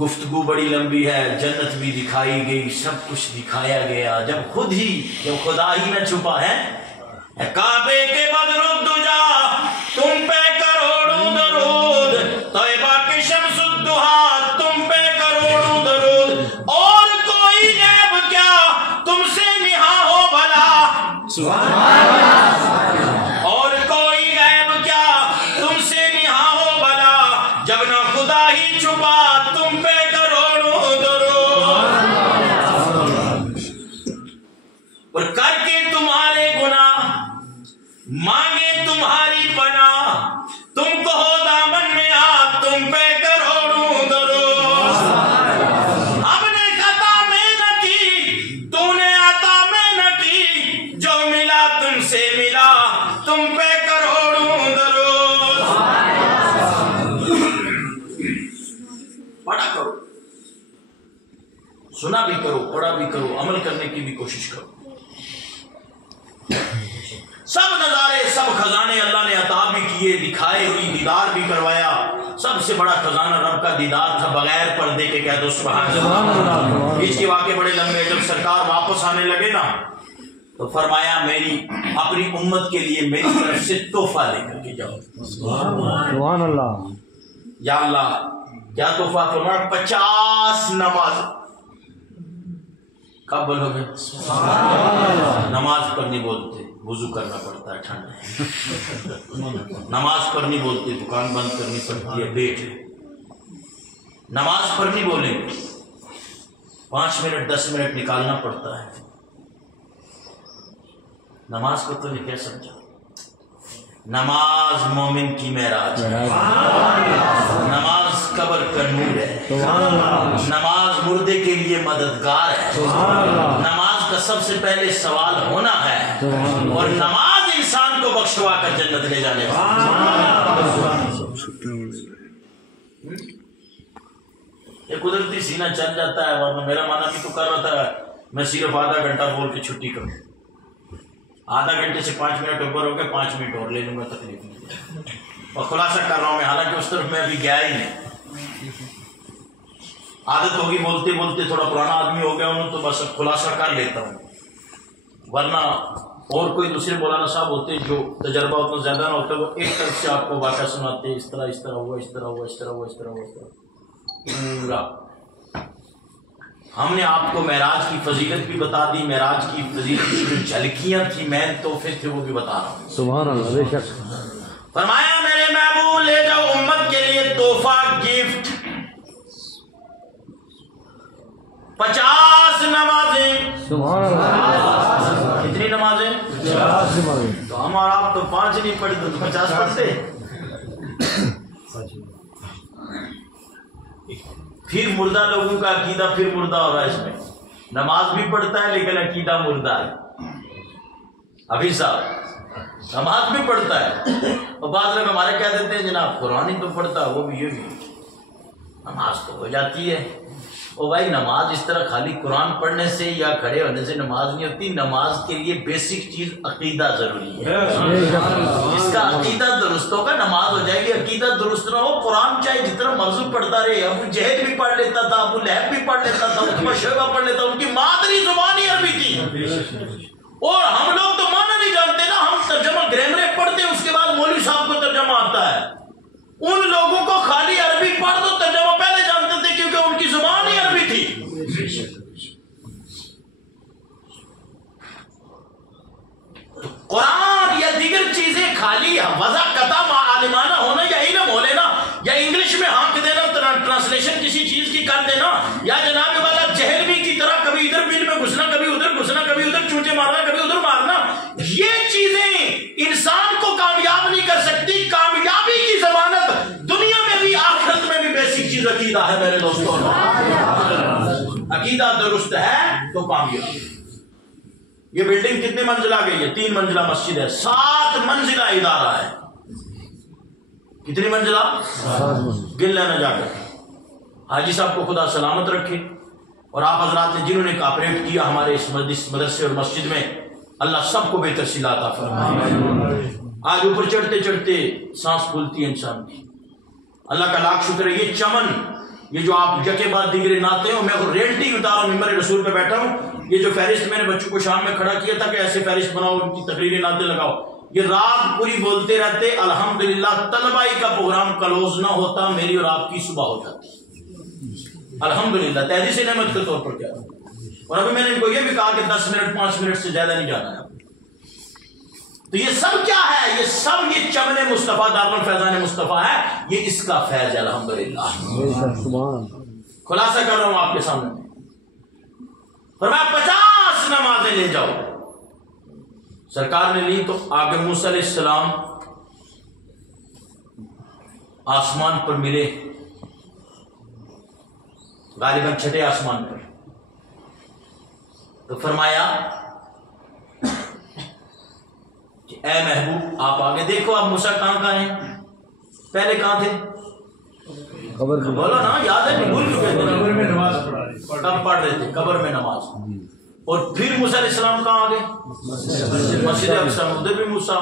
گفتگو بڑی لمبی ہے، جنت بھی دکھائی گئی، سب کچھ دکھایا گیا، جب خدا ہی نہ چھپا ہے، کعبے کے بدر الدجا تم پہ کروڑوں درود، طیبہ کی شمس الدہا تم پہ کروڑوں درود، اور کوئی غیب کیا تم سے نہا ہو بھلا، اور کوئی غیب کیا تم سے نہا ہو بھلا، جب نہ خدا ہی چھپا تم پہ کروڑوں درود، اور کر کے تمہارے گناہ مانگے تمہاری پناہ، تم کو ہو دامن میں آ تم پہ کروڑوں درود، ہم نے خطا میں نہ کی تو نے عطا میں نہ کی، جو ملا تم سے ملا تم پہ کروڑوں درود۔ پڑھا کرو، سنا بھی کرو، پڑھا بھی کرو، عمل کرنے کی بھی کوشش کرو۔ سب نظارے، سب خزانے اللہ نے عطا بھی کیے، دکھائے ہوئی، دیدار بھی کروایا۔ سب سے بڑا خزانہ رب کا دیدار تھا بغیر پردے کے، کہہ دو سبحان اللہ۔ اس کے واقعے بڑے لمبے، جب سرکار واپس آنے لگے نا تو فرمایا میری اپنی امت کے لیے میری طرف سے تحفہ لے کر کے جاؤ۔ سبحان اللہ۔ یا اللہ کیا تحفہ؟ فرمایا 50 نماز۔ کب بولو گے؟ نماز پر نہیں بولتے، وضو کرنا پڑتا ہے، ٹھنڈ ہے۔ نماز پر نہیں بولتے، دکان بند کرنی پڑتی ہے، بیٹھ۔ نماز پر نہیں بولیں، 5 منٹ 10 منٹ نکالنا پڑتا ہے۔ نماز کو تو نہیں کیا سمجھا؟ نماز مومن کی معراج ہے، نماز قبر کا نور ہے، نماز مردے کے لیے مددگار ہے، نماز کا سب سے پہلے سوال ہونا ہے، اور نماز انسان کو بخشوا کر جنت لے جانے والا۔ یہ قدرتی سینہ چل جاتا ہے، ورنہ میرا مانا بھی تو کر رہا تھا میں صرف آدھا گھنٹہ بول کے چھٹی کروں، آدھا گھنٹے سے 5 منٹ اوپر ہو گئے، 5 منٹ اور لے لوں گا، تکلیف نہیں۔ اور خلاصہ کر رہا ہوں میں، حالانکہ اس طرف میں ابھی گیا ہی نہیں، عادت ہوگی بولتے بولتے، تھوڑا پرانا آدمی ہو گیا ہوں تو بس خلاصہ کر لیتا ہوں، ورنہ اور کوئی دوسرے مولانا صاحب ہوتے جو تجربہ اتنا زیادہ نہ ہوتا، وہ ایک طرف سے آپ کو واقعہ سناتے، اس طرح ہوا، اس طرح ہوا، اس طرح ہوا، اس طرح ہوا، اس طرح پورا۔ ہم نے آپ کو معراج کی فضیلت بھی بتا دی، معراج کی فضیلت کی جو جھلکیاں تھیں، مین تحفے تھے، وہ بھی بتا رہا ہوں۔ سبحان اللہ، بے شک۔ فرمایا میرے محبوب لے جاؤ امت کے لیے تحفہ، گفٹ، 50 نمازیں۔ سبحان اللہ، کتنی نمازیں؟ 50 نمازیں۔ تو ہم اور آپ تو 5 نہیں پڑھتے تو 50 پڑھتے۔ پھر مردہ لوگوں کا عقیدہ پھر مردہ ہو رہا ہے، اس میں نماز بھی پڑھتا ہے لیکن عقیدہ مردہ ہے۔ ابھی صاحب نماز بھی پڑھتا ہے، اور بعض لوگ ہمارے کہہ دیتے ہیں جناب قرآن ہی تو پڑھتا ہے، وہ بھی یہ بھی نماز تو ہو جاتی ہے۔ او بھائی نماز اس طرح خالی قرآن پڑھنے سے یا کھڑے ہونے سے نماز نہیں ہوتی، نماز کے لیے بیسک چیز عقیدہ ضروری ہے۔ جس کا عقیدہ درست ہوگا نماز ہو جائے گی، عقیدہ درست نہ ہو قرآن چاہے جتنا مرضی پڑھتا رہے، ابو جہل بھی پڑھ لیتا تھا، ابو لہب بھی پڑھ لیتا تھا، عتبہ شیبہ پڑھ لیتا، ان کی مادری زبان ہی عربی تھی، اور ہم لوگ تو معنی نہیں جانتے نا، ہم ترجمہ گرامر پڑھتے ہیں، اس کے بعد مولوی صاحب کو ترجمہ آتا ہے۔ ان لوگوں کو خالی عربی پڑھ دو ترجمہ پہلے جانتے تھے کیونکہ ان کی زبان ہی عربی تھی۔ قرآن یا دیگر چیزیں خالی وضع قطع عالمانہ ہونا یا علم ہو لینا یا انگلش میں ہانک دینا، ٹرانسلیشن کسی چیز کی کر دینا، یا جناب والا جہلوی کی طرح کبھی ادھر بل میں گھسنا، کبھی ادھر گھسنا، کبھی ادھر چونچے مارنا، کبھی ادھر مارنا، یہ چیزیں انسان کو کامیاب نہیں کر سکتی۔ کامیابی کی ضمانت دنیا میں بھی آخرت میں بھی بیسک چیز عقیدہ ہے میرے دوستوں۔ عقیدہ درست ہے تو کامیاب۔ یہ بلڈنگ کتنی منزلہ گئی ہے؟ 3 منزلہ مسجد ہے، 7 منزلہ ادارہ ہے۔ کتنی منزلہ؟ 7 منزلہ۔ گن لینا جا کر۔ حاجی صاحب کو خدا سلامت رکھے، اور آپ حضرات نے جنہوں نے کاپریٹ کیا ہمارے اس مدرسے اور مسجد میں، اللہ سب کو بہتر صلہ عطا فرمائے۔ آج اوپر چڑھتے چڑھتے سانس پھولتی ہے انسان کی۔ اللہ کا لاکھ شکر ہے۔ یہ چمن، یہ جو آپ جگہ بعد دیگرے ناتے ہو، میں ریئلٹی بتا رہا ہوں، ممبر رسول پہ بیٹھا ہوں، یہ جو فہرست میں نے بچوں کو شام میں کھڑا کیا تھا کہ ایسے فہرست بناؤ، ان کی تقریریں ناطے لگاؤ، یہ رات پوری بولتے رہتے۔ الحمدللہ طلبائی کا پروگرام کلوز نہ ہوتا، میری اور آپ کی صبح ہو جاتی۔ الحمدللہ تحدیث نعمت کے طور پر کیا۔ اور ابھی میں نے ان کو یہ بھی کہا کہ 10 منٹ 5 منٹ سے زیادہ نہیں جانا ہے۔ تو یہ سب کیا ہے؟ یہ سب یہ چمن مصطفیٰ، دارالفیضان مصطفیٰ ہے، یہ اس کا فیض ہے الحمدللہ۔ خلاصہ کر رہا ہوں آپ کے سامنے، فرمایا 50 نمازیں لے جاؤ۔ سرکار نے لی تو آگے موسیٰ علیہ السلام آسمان پر ملے، غالباً 6 آسمان پر، تو فرمایا کہ اے محبوب آپ آگے دیکھو۔ آپ موسیٰ کہاں ہیں؟ پہلے کہاں تھے؟ قبر میں۔ بولو نا، یاد ہے کہ بھول چکے تھے؟ قبر میں نماز کب پڑھ رہے تھے؟ قبر میں نماز۔ اور پھر موسیٰ علیہ السلام کہاں آگے؟ مسجد اقصیٰ، ادھر بھی موسیٰ،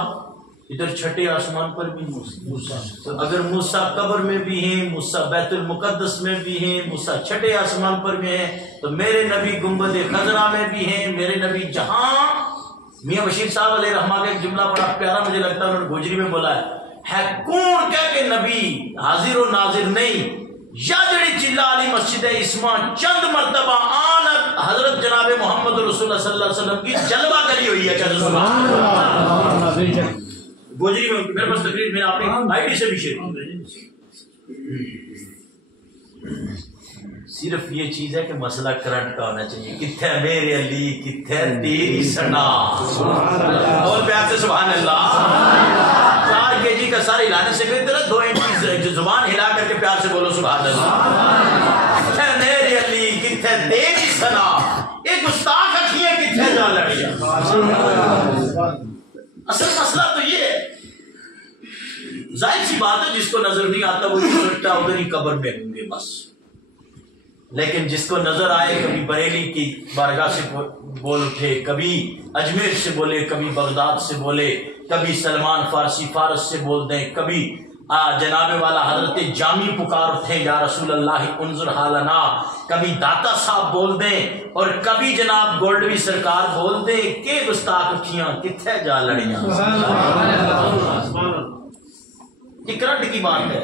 ادھر 6 آسمان پر بھی موسیٰ۔ تو اگر موسیٰ قبر میں بھی ہیں، موسیٰ بیت المقدس میں بھی ہیں، موسیٰ 6 آسمان پر بھی ہیں، تو میرے نبی گنبد خضرا میں بھی ہیں، میرے نبی جہاں۔ میاں بشیر صاحب علیہ رحمہ کا ایک جملہ بڑا پیارا مجھے لگتا ہے، انہوں نے گوجری میں بولا ہے کون کہہ کے نبی حاضر و ناظر نہیں، یا جڑی چلا علی مسجد اسما چند مرتبہ آن حضرت جناب محمد رسول اللہ صلی اللہ علیہ وسلم کی جلوہ کری ہوئی ہے۔ کیا سبحان اللہ۔ گوجری میں میرے پاس تقریر میں اپنی آئی ڈی سے بھی شیئر۔ صرف یہ چیز ہے کہ مسئلہ کرنٹ کا ہونا چاہیے، کتھے میرے علی کتھے تیری سنا، اور پیار سے سبحان اللہ۔ 4 kg کا سارا ہلانے سے بہتر ہے 2 انچ زبان ہلا کر کے پیار سے بولو سبحان اللہ۔ کتھے میرے علی کتھے تیری سنا، ایک گستاخ اکھیاں کتھے جا لڑیا۔ اصل مسئلہ تو یہ ہے، ظاہر سی بات ہے جس کو نظر نہیں آتا وہ یہ سوچتا ادھر ہی قبر میں ہوں گے بس۔ لیکن جس کو نظر آئے کبھی بریلی کی بارگاہ سے بول اٹھے، کبھی اجمیر سے بولے، کبھی بغداد سے بولے، کبھی سلمان فارسی فارس سے بول دیں، کبھی جناب والا حضرت جامی پکار اٹھے یا رسول اللہ انظر حالنا، کبھی داتا صاحب بول دیں، اور کبھی جناب گولڈوی سرکار بول دیں کہ گستاخ اکھیاں کتھے جا لڑیاں۔ یہ کرنٹ کی بات ہے۔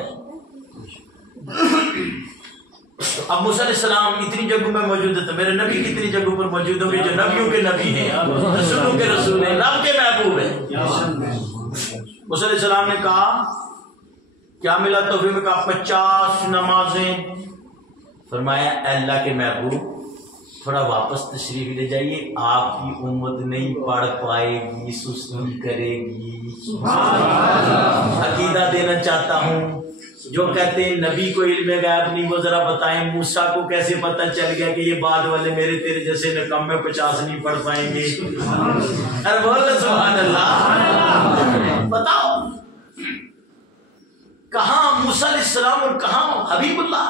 اب موسیٰ علیہ السلام اتنی جگہوں میں موجود ہے تو میرے نبی کتنی جگہوں پر موجود ہوں گے جو نبیوں کے نبی ہیں، رسولوں کے رسول ہیں، رب کے محبوب ہیں۔ موسیٰ علیہ السلام نے کہا کیا ملا تحفے میں؟ کہا 50 نمازیں۔ فرمایا اے اللہ کے محبوب تھوڑا واپس تشریف لے جائیے، آپ کی امت نہیں پڑھ پائے گی، سستی کرے گی۔ عقیدہ دینا چاہتا ہوں، جو کہتے ہیں نبی کو علم غیب نہیں، وہ ذرا بتائیں موسیٰ کو کیسے پتہ چل گیا کہ یہ بعد والے میرے تیرے جیسے نکم میں 50 نہیں پڑھ پائیں گے؟ ارے بول سبحان اللہ، بتاؤ کہاں موسیٰ علیہ السلام اور کہاں حبیب اللہ؟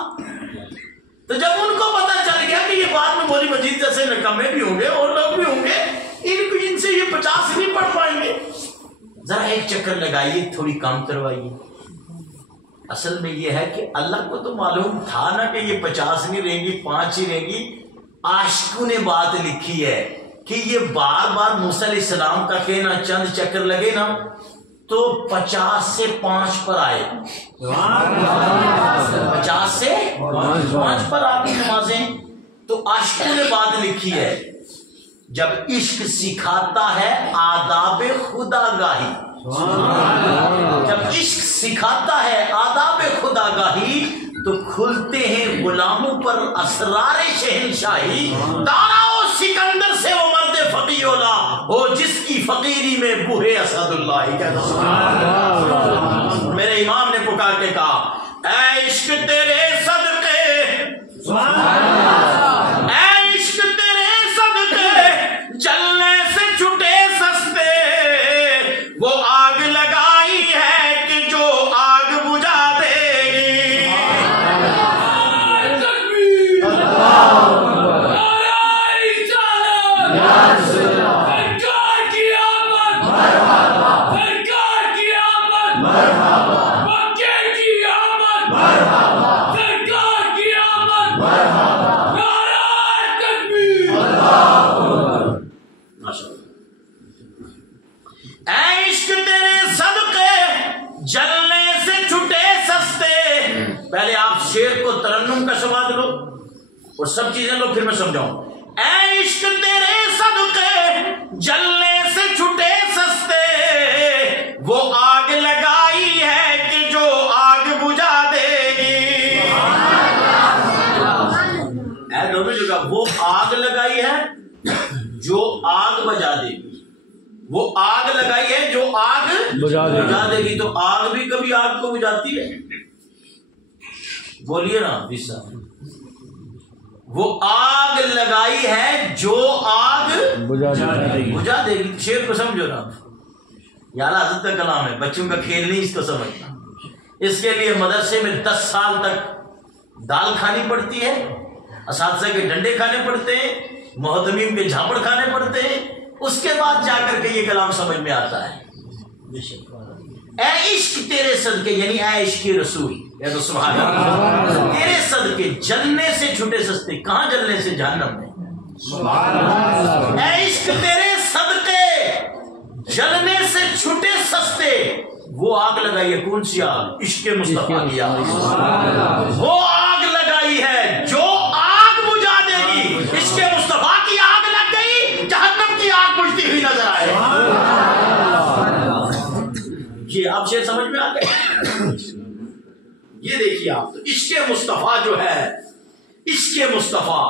تو جب ان کو پتہ چل گیا کہ یہ بعد میں مولی مجید جیسے نکمے بھی ہوں گے اور لوگ بھی ہوں گے، ان سے یہ 50 نہیں پڑھ پائیں گے، ذرا ایک چکر لگائیے، تھوڑی کام کروائیے۔ اصل میں یہ ہے کہ اللہ کو تو معلوم تھا نا کہ یہ 50 نہیں رہیں گی، 5 ہی رہیں گی۔ عاشقوں نے بات لکھی ہے کہ یہ بار بار موسیٰ علیہ السلام کا کہنا چند چکر لگے نا تو 50 سے 5 پر آئے، 50 سے 5 پر آپ کی نمازیں۔ تو عاشقوں نے بات لکھی ہے جب عشق سکھاتا ہے آداب خدا گاہی، جب عشق سکھاتا ہے آداب خدا گاہی تو کھلتے ہیں غلاموں پر اسرار شہنشاہی۔ دارا و سکندر سے وہ مرد فقیولا ہو جس کی فقیری میں بوہے اسد اللہ۔ میرے امام نے پکار کے کہا اے عشق تیرے صدقے، اے عشق تیرے صدقے جلنے سے چھٹے سستے، وہ آگ لگائی ہے کہ جو آگ بجھا دے گی۔ پہلے آپ شعر کو ترنم کا سمجھ لو اور سب چیزیں لو، پھر میں سمجھاؤں۔ اے عشق تیرے صدقے جلنے سے چھٹے سستے، وہ آگ لگائی ہے کہ جو آگ بجھا دے گی۔ اے دونوں جگہ، وہ آگ لگائی ہے جو آگ بجھا دے گی، وہ آگ لگائی ہے جو آگ بجھا دے گی۔ تو آگ بھی کبھی آگ کو بجھاتی ہے؟ بولیے نا بیسا، وہ آگ لگائی ہے جو آگ بجھا دے گی۔ شعر کو سمجھو نا، یا حضرت کا کلام ہے، بچوں کا کھیل نہیں اس کو سمجھنا۔ اس کے لیے مدرسے میں 10 سال تک دال کھانی پڑتی ہے، اساتذہ کے ڈنڈے کھانے پڑتے ہیں، محتمیم کے جھاپڑ کھانے پڑتے ہیں، اس کے بعد جا کر کے یہ کلام سمجھ میں آتا ہے۔ اے عشق تیرے صدقے، یعنی اے عشق رسول، یا تو سبحان اللہ، تیرے صدقے جلنے سے چھٹے سستے۔ کہاں جلنے سے؟ جہنم میں۔ اے عشق تیرے صدقے جلنے سے چھٹے سستے، وہ آگ لگائی ہے، کون سی آگ؟ عشق مصطفیٰ کی آگ، وہ آگ لگائی ہے جو آگ بجھا دے گی۔ عشق مصطفیٰ کی آگ لگ گئی، جہنم کی آگ بجھتی ہوئی نظر آئے۔ یہ آپ شعر سمجھ میں آ گئے؟ یہ دیکھیے آپ، تو عشق مصطفیٰ جو ہے، عشق مصطفیٰ،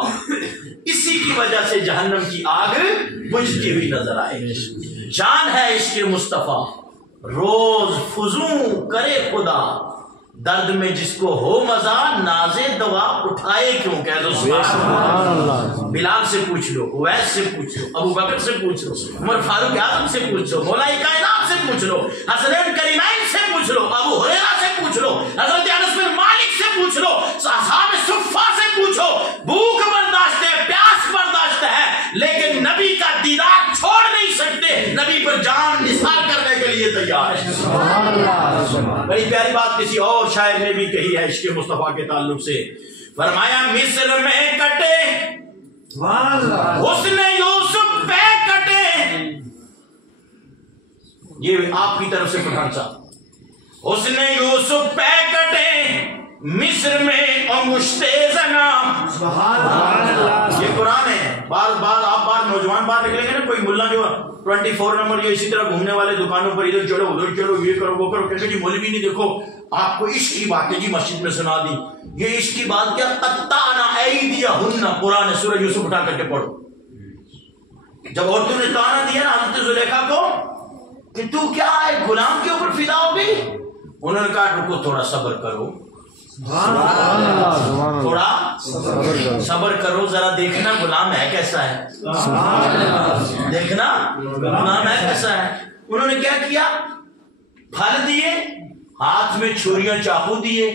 اسی کی وجہ سے جہنم کی آگ بجھتی ہوئی نظر آئے۔ جان ہے عشق مصطفیٰ روز فزوں کرے خدا، درد میں جس کو ہو مزہ نازے دوا اٹھائے کیوں؟ کہہ دو سبحان اللہ۔ بلال سے پوچھ لو، اویس سے پوچھ لو، ابو بکر سے پوچھ لو، عمر فاروق اعظم سے پوچھ لو، مولا کائنات سے پوچھ لو، حسنین کریمین سے پوچھ لو، ابو ہریرہ سے پوچھ لو، حضرت انس بن مالک سے پوچھ لو، اصحاب صفہ سے پوچھو، تیار ہے. بڑی پیاری بات کسی اور شاعر نے بھی کہی ہے عشق مصطفیٰ کے تعلق سے. فرمایا مصر میں کٹے حسن یوسف پہ کٹے. یہ آپ کی طرف سے پٹھان صاحب. حسن یوسف پہ کٹے مصر میں انگشتے زنا. یہ قرآن ہے. بعض آپ نوجوان باہر نکلیں گے نا, کوئی ملا جو 24 نمبر یا اسی طرح گھومنے والے دکانوں پر ادھر چلو ادھر چلو یہ کرو وہ کرو, کہتے جی مولوی نہیں دیکھو آپ کو عشق کی باتیں جی مسجد میں سنا دی. یہ عشق کی بات کیا, قطعنا ایدیہن, قرآن سورہ یوسف اٹھا کر کے پڑھو. جب عورتوں نے تانا دیا نا حضرت زلیخا کو کہ تو کیا ہے غلام کے اوپر فدا ہو گئی, انہوں نے کہا رکو تھوڑا صبر کرو, تھوڑا صبر کرو, ذرا دیکھنا غلام ہے کیسا ہے, دیکھنا غلام ہے کیسا ہے. انہوں نے کیا کیا, پھل دیے, ہاتھ میں چھریاں چاقو دیے,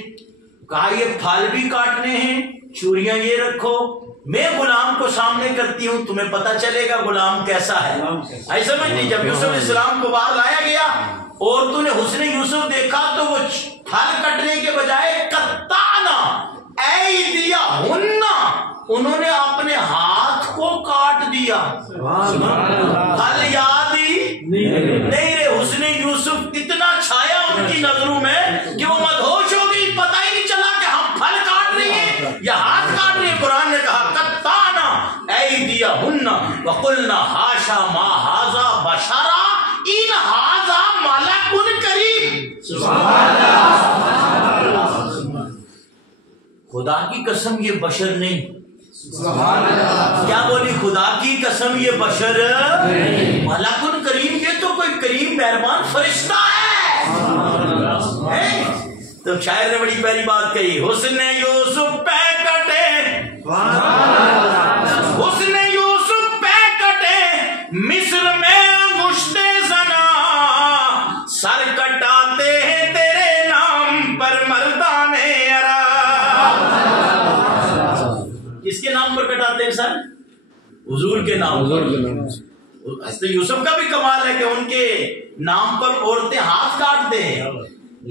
کہا یہ پھل بھی کاٹنے ہیں, چھریاں یہ رکھو, میں غلام کو سامنے کرتی ہوں, تمہیں پتہ چلے گا غلام کیسا ہے. ایسا سمجھ نہیں. جب یوسف علیہ السلام کو باہر لایا گیا اور تو نے حسن یوسف دیکھا تو وہ پھل کٹنے کے بجائے قطعنا ایدیہن, انہوں نے اپنے ہاتھ کو کاٹ دیا. پھل یاد ہی نہیں رہے. حسن یوسف اتنا چھایا ان کی نظروں میں کہ وہ مدہوش ہو گئی, پتہ ہی نہیں چلا کہ ہم پھل کاٹ رہے ہیں یا ہاتھ کاٹ رہے ہیں. قرآن نے کہا قطعنا ایدیہن وقلنا حاشا ما ھذا بشرا ان ھذا ملک کریم. خدا کی قسم یہ بشر نہیں. کیا بولی, خدا کی قسم یہ بشر ملک کریم. یہ تو کوئی کریم مہربان فرشتہ ہے. تو شاعر نے بڑی پہلی بات کہی, حسن یوسف پہ کٹے, حسن یوسف پہ کٹے مصر میں انگشتے زنا, سر کٹاتے ہیں تیرے نام پر مردان عرب. کس کے نام پر کٹاتے ہیں سر؟ حضور کے نام پر. حضرت یوسف کا بھی کمال ہے کہ ان کے نام پر عورتیں ہاتھ کاٹتے ہیں,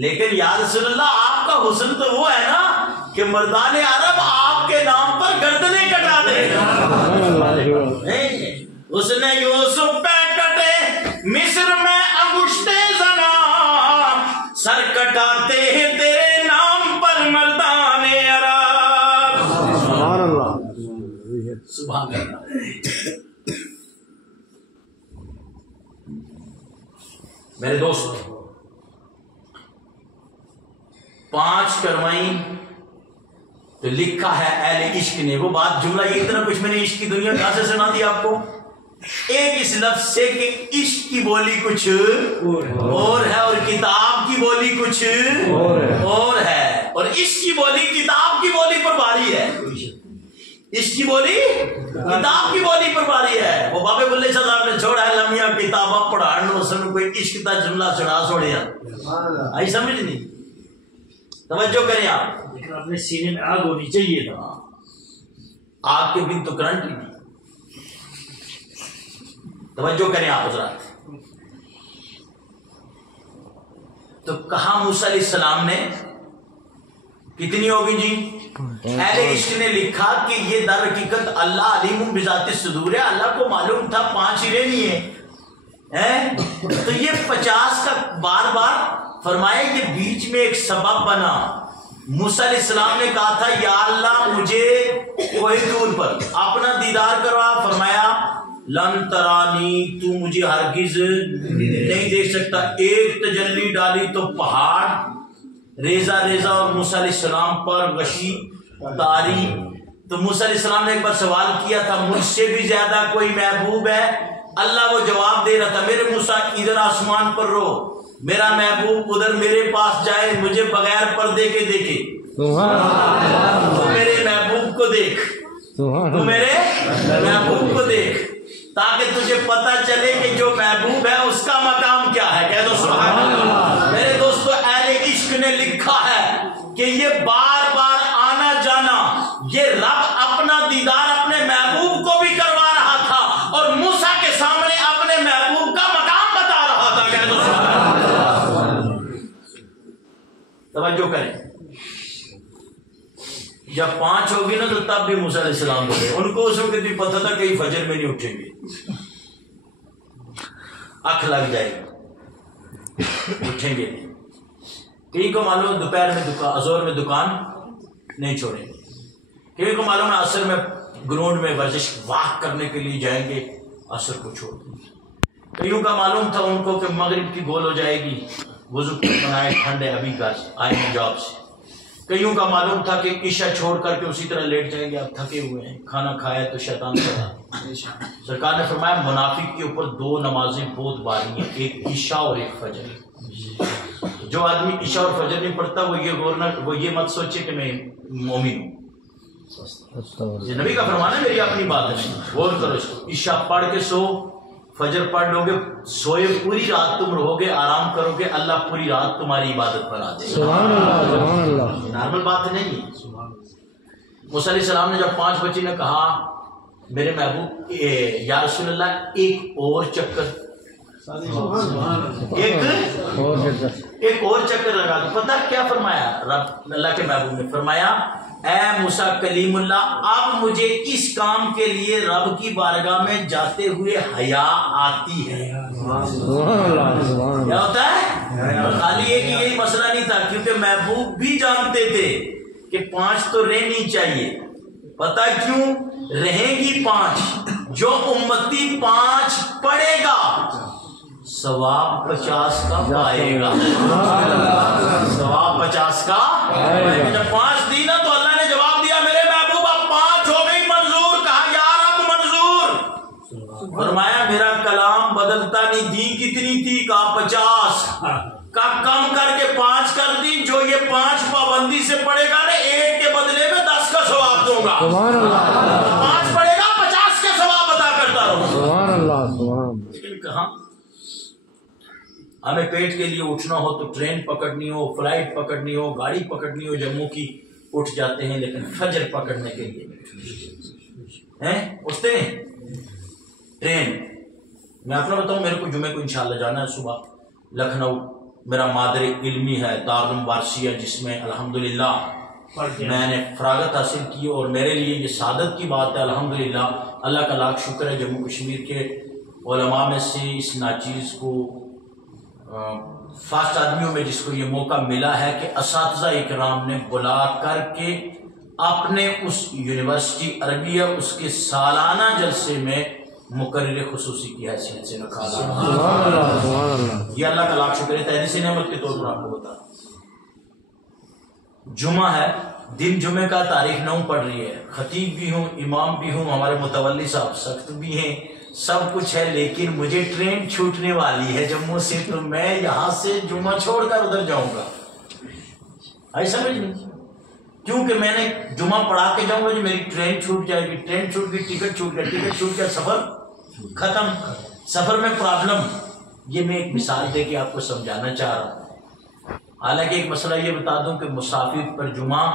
لیکن یا رسول اللہ آپ کا حسن تو وہ ہے نا کہ مردان عرب آپ کے نام پر گردنیں کٹا دے. حسن یوسف پہ کٹے مصر میں انگشتے زنا, سر کٹاتے ہیں تیرے نام پر مردان عرب. سبحان اللہ, سبحان اللہ. میرے دوست, 5 کروائیں تو لکھا ہے اہل عشق نے. وہ بات جملہ یہ اتنا کچھ میں نے عشق کی دنیا کہاں سے سنا دی آپ کو, ایک اس لفظ سے کہ عشق کی بولی کچھ اور ہے اور کتاب کی بولی کچھ اور ہے, اور عشق کی بولی کتاب کی بولی پر بھاری ہے. عشق کی بولی کتاب کی بولی پر بھاری ہے. وہ بابے بلے شاہ صاحب نے چھوڑا ہے لمحہ کتاباں پڑھانا, اس میں کوئی عشق کا جملہ چڑھا چھوڑیا. آئی سمجھ نہیں. توجہ کریں آپ, اپنے سینے میں آگ ہونی چاہیے تھا. آگ کے بن تو کرنٹ ہی نہیں. توجہ کریں آپ حضرات. تو کہا موسیٰ علیہ السلام نے کتنی ہوگی جی؟ اہل عشق نے لکھا کہ یہ در حقیقت اللہ علیم بذات الصدور ہے. اللہ کو معلوم تھا 5 ہیرے نہیں ہیں, تو یہ 50 کا بار بار فرمایا کہ بیچ میں ایک سبب بنا. موسیٰ علیہ السلام نے کہا تھا یا اللہ مجھے کوئی دور پر اپنا دیدار کروا. فرمایا لن ترانی, تو مجھے ہرگز نہیں دیکھ سکتا. ایک تجلی ڈالی تو پہاڑ ریزہ ریزہ اور موسیٰ علیہ السلام پر غشی تاری. تو موسیٰ علیہ السلام نے ایک بار سوال کیا تھا مجھ سے بھی زیادہ کوئی محبوب ہے؟ اللہ وہ جواب دے رہا تھا میرے موسیٰ ادھر آسمان پر رو, میرا محبوب ادھر میرے پاس جائے, مجھے بغیر پردے کے دیکھے. تو میرے محبوب کو دیکھ, تو میرے محبوب کو دیکھ, تاکہ تجھے پتہ چلے کہ جو محبوب ہے اس کا مقام کیا ہے. کہہ دو سبحان اللہ. میرے دوستو, اہل عشق نے لکھا ہے کہ یہ بار بار آنا جانا, یہ رب اپنا دیدار اپنے محبوب کو بھی کروا رہا تھا اور موسیٰ کے سامنے اپنے محبوب کا مقام بتا رہا تھا. کہہ دو سبحان اللہ. جب 5 ہوگی نا تو تب بھی موسیٰ علیہ السلام بولے. ان کو اس وقت بھی پتہ تھا کہ فجر میں نہیں اٹھیں گے, آنکھ لگ جائے گی, اٹھیں گے نہیں. کئی کو معلوم دوپہر میں ظہر میں دکان نہیں چھوڑیں گے. کئی کو معلوم ہے عصر میں گراؤنڈ میں ورزش واک کرنے کے لیے جائیں گے, عصر کو چھوڑ دیں گے. کئیوں کا معلوم تھا ان کو کہ مغرب کی گول ہو جائے گی, وضو بنائے ٹھنڈ ہے ابھی گھر آئے ہیں جاب سے. کئیوں کا معلوم تھا کہ عشاء چھوڑ کر کے اسی طرح لیٹ جائیں گے, آپ تھکے ہوئے ہیں, کھانا کھایا تو شیطان چلا. سرکار نے فرمایا منافق کے اوپر 2 نمازیں بہت باری ہیں, ایک عشاء اور ایک فجر. جو آدمی عشاء اور فجر نہیں پڑھتا وہ یہ مت سوچے کہ میں مومن ہوں. یہ نبی کا فرمان ہے, میری اپنی بات نہیں. غور کرو اس کو. عشاء پڑھ کے سو, فجر پڑھ لو گے, سوئے پوری رات تم رہو گے, آرام کرو گے, اللہ پوری رات تمہاری عبادت بنا دے گا. سبحان اللہ, سبحان اللہ. نارمل بات نہیں ہے. موسیٰ علیہ السلام نے جب 5 بچے نے کہا میرے محبوب یا رسول اللہ ایک اور چکر, ایک اور چکر لگا دو. پتہ کیا فرمایا رب اللہ کے محبوب نے؟ فرمایا اے موسیٰ کلیم اللہ, اب مجھے اس کام کے لیے رب کی بارگاہ میں جاتے ہوئے حیا آتی ہے. کیا ہوتا ہے؟ خالی ایک یہی مسئلہ نہیں تھا, کیونکہ محبوب بھی جانتے تھے کہ 5 تو رہنی چاہیے. پتہ کیوں رہیں گی 5؟ جو امتی 5 پڑھے گا ثواب 50 کا پائے گا. ثواب 50 کا پائے گا. جب 5 دی نا تو اللہ نے جواب دیا میرے محبوب اب 5 ہو گئی منظور. کہا یا رب منظور. فرمایا میرا کلام بدلتا نہیں, دی کتنی تھی؟ کہا 50. کا کم کر کے 5 کر دی. جو یہ 5 پابندی سے پڑھے گا نا, 1 کے بدلے میں 10 کا ثواب دوں گا. 5 پڑھے گا 50 کے ثواب ادا کرتا رہوں. سبحان اللہ, سبحان اللہ. لیکن کہاں ہمیں پیٹ کے لیے اٹھنا ہو تو ٹرین پکڑنی ہو, فلائٹ پکڑنی ہو, گاڑی پکڑنی ہو جموں کی, اٹھ جاتے ہیں. لیکن فجر پکڑنے کے لیے اٹھتے ہیں. ٹرین میں آپ کو بتاؤں, میرے کو جمعے کو انشاءاللہ جانا ہے صبح لکھنؤ. میرا مادر علمی ہے دارالعلوم وارثیہ, جس میں الحمدللہ میں نے فراغت حاصل کی, اور میرے لیے یہ سعادت کی بات ہے الحمدللہ. اللہ کا لاکھ شکر ہے, جموں کشمیر کے علماء میں سے اس ناچیز کو فاسٹ آدمیوں میں جس کو یہ موقع ملا ہے کہ اساتذہ اکرام نے بلا کر کے اپنے اس یونیورسٹی عربیہ اس کے سالانہ جلسے میں مقرر خصوصی کی حیثیت سے رکھا. یہ اللہ کا لاکھ شکر ہے. تحریص نعمت کے طور پر آپ کو بتا, جمعہ ہے, دن جمعے کا تاریخ 9 پڑھ رہی ہے, خطیب بھی ہوں, امام بھی ہوں, ہمارے متولی صاحب سخت بھی ہیں, سب کچھ ہے. لیکن مجھے ٹرین چھوٹنے والی ہے جموں سے, تو میں یہاں سے جمعہ چھوڑ کر ادھر جاؤں گا. ایسا سمجھ نہیں, کیونکہ میں نے جمعہ پڑھا کے جاؤں گا جو میری ٹرین چھوٹ جائے گی. ٹرین چھوٹ گئی, ٹکٹ چھوٹ گیا, ٹکٹ چھوٹ گیا, سفر ختم. سفر میں پرابلم. یہ میں ایک مثال دے کے آپ کو سمجھانا چاہ رہا ہوں. حالانکہ ایک مسئلہ یہ بتا دوں کہ مسافر پر جمعہ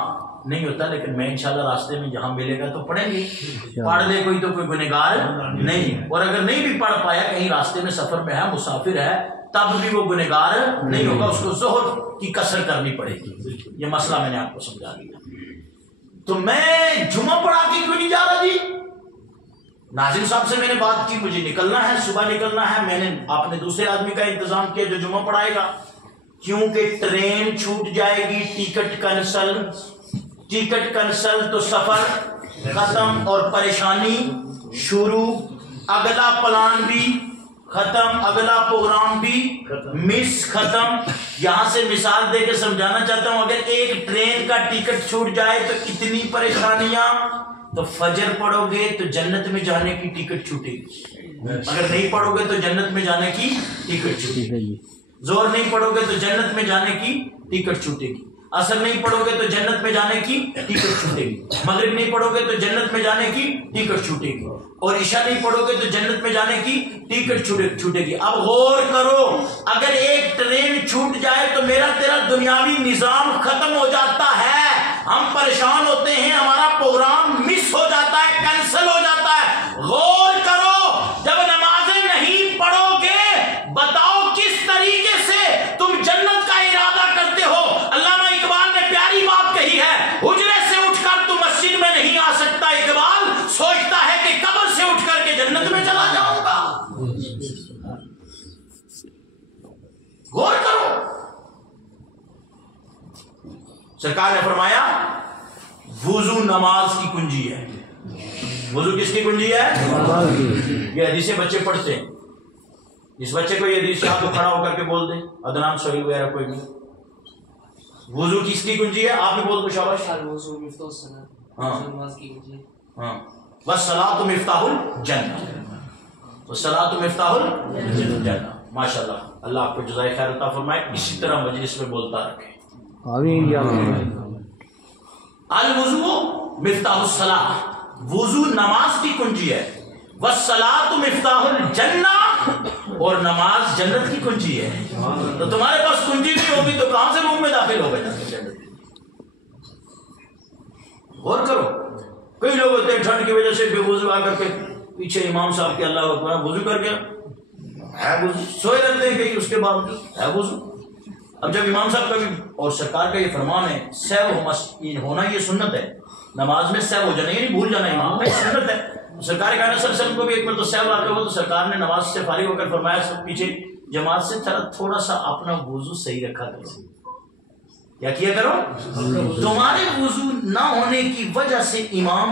نہیں ہوتا, لیکن میں انشاءاللہ راستے میں جہاں ملے گا تو پڑھیں گے. پڑھ لے کوئی تو کوئی گنہگار نہیں, اور اگر نہیں بھی پڑھ پایا, کہیں راستے میں سفر میں ہے, مسافر ہے, تب بھی وہ گنہگار نہیں ہوگا. اس کو ظہر کی قصر کرنی پڑے گی. یہ مسئلہ میں نے آپ کو سمجھا دیا. تو میں جمعہ پڑھا کے کیوں نہیں جا رہا جی؟ ناظم صاحب سے میں نے بات کی, مجھے نکلنا ہے, صبح نکلنا ہے. میں نے اپنے دوسرے آدمی کا انتظام کیا جو جمعہ پڑھائے گا, کیونکہ ٹرین چھوٹ جائے گی, ٹکٹ کنسل. ٹکٹ کنسل تو سفر ختم اور پریشانی شروع. اگلا پلان بھی ختم, اگلا پروگرام بھی مس, ختم. یہاں سے مثال دے کے سمجھانا چاہتا ہوں, اگر ایک ٹرین کا ٹکٹ چھوٹ جائے تو کتنی پریشانیاں. تو فجر پڑھو گے تو جنت میں جانے کی ٹکٹ چھوٹے گی, اگر نہیں پڑھو گے تو جنت میں جانے کی ٹکٹ چھوٹے گی. زور نہیں پڑھو گے تو جنت میں جانے کی ٹکٹ چھوٹے گی. عصر نہیں پڑھو گے تو جنت میں جانے کی ٹکٹ چھوٹے گی. مغرب نہیں پڑھو گے تو جنت میں جانے کی ٹکٹ چھوٹے گی. اور عشاء نہیں پڑھو گے تو جنت میں جانے کی ٹکٹ چھوٹے گی. اب غور کرو, اگر ایک ٹرین چھوٹ جائے تو میرا تیرا دنیاوی نظام ختم ہو جاتا ہے. ہم پریشان ہوتے ہیں, ہمارا پروگرام مس ہو جاتا ہے, کینسل ہو جاتا ہے. غور کرو, جب نمازیں نہیں پڑھو گے, بتاؤ کس طریقے سے تم جنت کا ارادہ کرتے ہو. علامہ اقبال نے پیاری بات کہی ہے, حجرے سے اٹھ کر تم جنت میں چلا جاؤں گا. غور کرو. سرکار نے فرمایا وضو نماز کی کنجی ہے. وضو کس کی کنجی ہے؟ یہ حدیثیں بچے پڑھتے ہیں. جس بچے کو یہ حدیث یاد تو کھڑا ہو کر کے بول دیں ادنان سہیل وغیرہ کوئی نہیں. وضو کس کی کنجی ہے؟ آپ بھی بول دو شاباش. ہاں والصلاۃ مفتاح الجنہ. والصلاۃ مفتاح الجنہ. ماشاء اللہ. اللہ آپ کو جزائے خیر عطا فرمائے. اسی طرح مجلس میں بولتا رکھے. آمین یا الوضو مفتاح الصلاۃ. وضو نماز کی کنجی ہے. والصلاۃ مفتاح الجنہ. اور نماز جنت کی کنجی ہے. تو تمہارے پاس کنجی نہیں ہوگی تو کہاں سے روم میں داخل ہو گئے؟ غور کرو. کئی لوگ ہوتے ہیں ٹھنڈ کی وجہ سے بے وضو آ کر کے پیچھے امام صاحب کے اللہ اکبر وضو کر گیا ہے وضو سوئے رہتے ہیں کہ اس کے باوجود ہے وضو. اب جب امام صاحب کا بھی اور سرکار کا یہ فرمان ہے سہو ہونا یہ سنت ہے. نماز میں سہو ہو جانا یعنی بھول جانا امام کا یہ سنت ہے. سرکار کہنا صلی اللہ علیہ وسلم کو بھی ایک مرتبہ سہو آتے ہو تو سرکار نے نماز سے فارغ ہو کر فرمایا سب پیچھے جماعت سے تھوڑا سا اپنا وضو صحیح رکھا کرو. کیا کیا کرو؟ تمہارے وضو نہ ہونے کی وجہ سے امام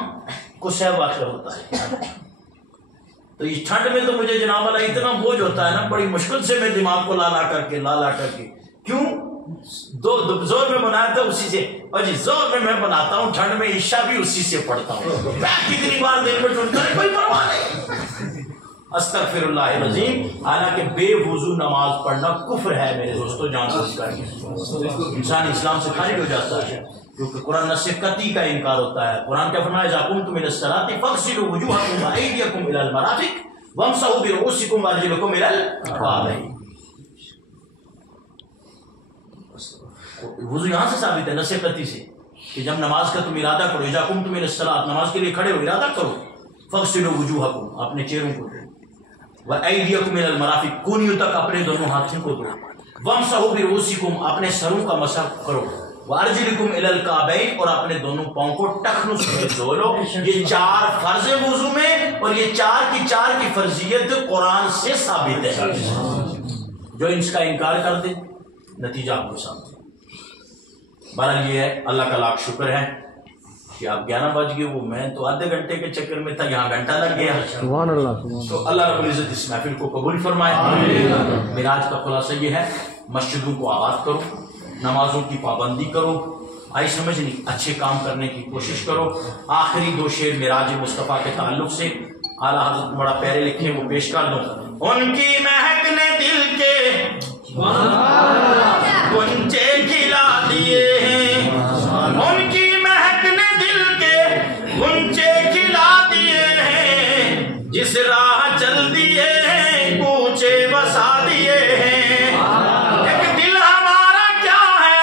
کو سہو واقع ہوتا ہے. تو اس ٹھنڈ میں تو مجھے جناب والا اتنا بوجھ ہوتا ہے نا بڑی مشکل سے میں دماغ کو لا کر کے کیوں دو زور میں بنایا تھا اسی سے. اور جی زور میں بناتا ہوں ٹھنڈ میں عشاء بھی اسی سے پڑھتا ہوں. کتنی بار دل میں ٹوٹتا ہے کوئی پرواہ نہیں. استغفر اللہ العظیم. حالانکہ بے وضو نماز پڑھنا کفر ہے میرے دوستو. جان بوجھ کر انسان اسلام سے خارج ہو جاتا ہے کیونکہ قرآن سے قطعی کا انکار ہوتا ہے. قرآن کیا فرمایا؟ اذا قمتم الى الصلاة فاغسلوا وجوهكم وايديكم الى المرافق وامسحوا برؤوسكم وارجلكم الى الكعبين. وضو یہاں سے ثابت ہے نص قطعی سے کہ جب نماز کا تم ارادہ کرو اذا قمتم الى الصلاة نماز کے لیے کھڑے ہو ارادہ کرو فاغسلوا وجوهكم اپنے چہروں کو دھو وایدیکم الى المرافق کونیوں تک اپنے دونوں ہاتھوں کو دھو وامسحوا برؤوسکم اپنے سروں کا مسح کرو وارجلکم الی الکعبین اور اپنے دونوں پاؤں کو ٹخنوں سے دھو لو. یہ 4 فرض ہیں وضو میں اور یہ 4 کی فرضیت قرآن سے ثابت ہے. جو اس کا انکار کر دے نتیجہ آپ کو سامنے. بہرحال یہ ہے اللہ کا لاکھ شکر ہے کہ آپ 11 بج گئے. وہ میں تو آدھے گھنٹے کے چکر میں تھا یہاں گھنٹہ لگ گیا. سبحان اللہ. تو اللہ رب العزت اس محفل کو قبول فرمائے. معراج کا خلاصہ یہ ہے مسجدوں کو آباد کرو نمازوں کی پابندی کرو آئی سمجھ نہیں اچھے کام کرنے کی کوشش کرو. آخری 2 شعر معراج مصطفیٰ کے تعلق سے اعلیٰ حضرت بڑا پیارے لکھے وہ پیش کر دوں. ان کی مہک نے دل کے گنچے کھلا دیے ہیں. ان کی مہک نے دل کے گنچے کھلا دیے ہیں. جس راہ چل دیے ہیں کوچے بسا دیے ہیں. ایک دل ہمارا کیا ہے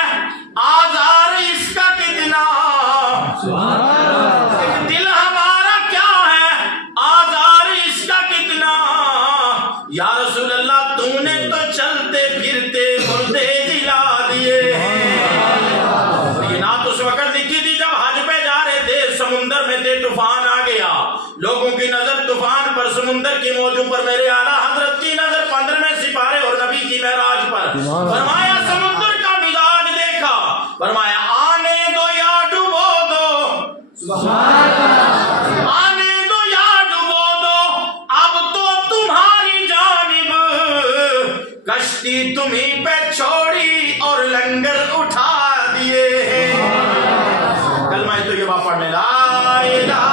آزار اس کا کتنا. ایک دل ہمارا کیا ہے آزار اس کا کتنا. یا رسول اللہ تو نے تو چلتے پھرتے مردے جلا دیے ہیں. یہ نعت اس وقت لکھی تھی جب حج پہ جا رہے تھے سمندر میں تھے طوفان آ گیا. لوگوں کی نظر طوفان پر سمندر کی موجوں پر میرے اعلیٰ حضرت کی نظر 15ویں سپارے اور نبی کی معراج پر. فرمایا سمندر کا مزاج دیکھا فرمایا آنے دو یا ڈبو دو. آنے دو یا ڈبو دو اب تو تمہاری جانب کشتی تمہیں پہ چھوڑی اور لنگر اٹھا دیے ہیں. کلمہ طیبہ پڑھنے لا الہ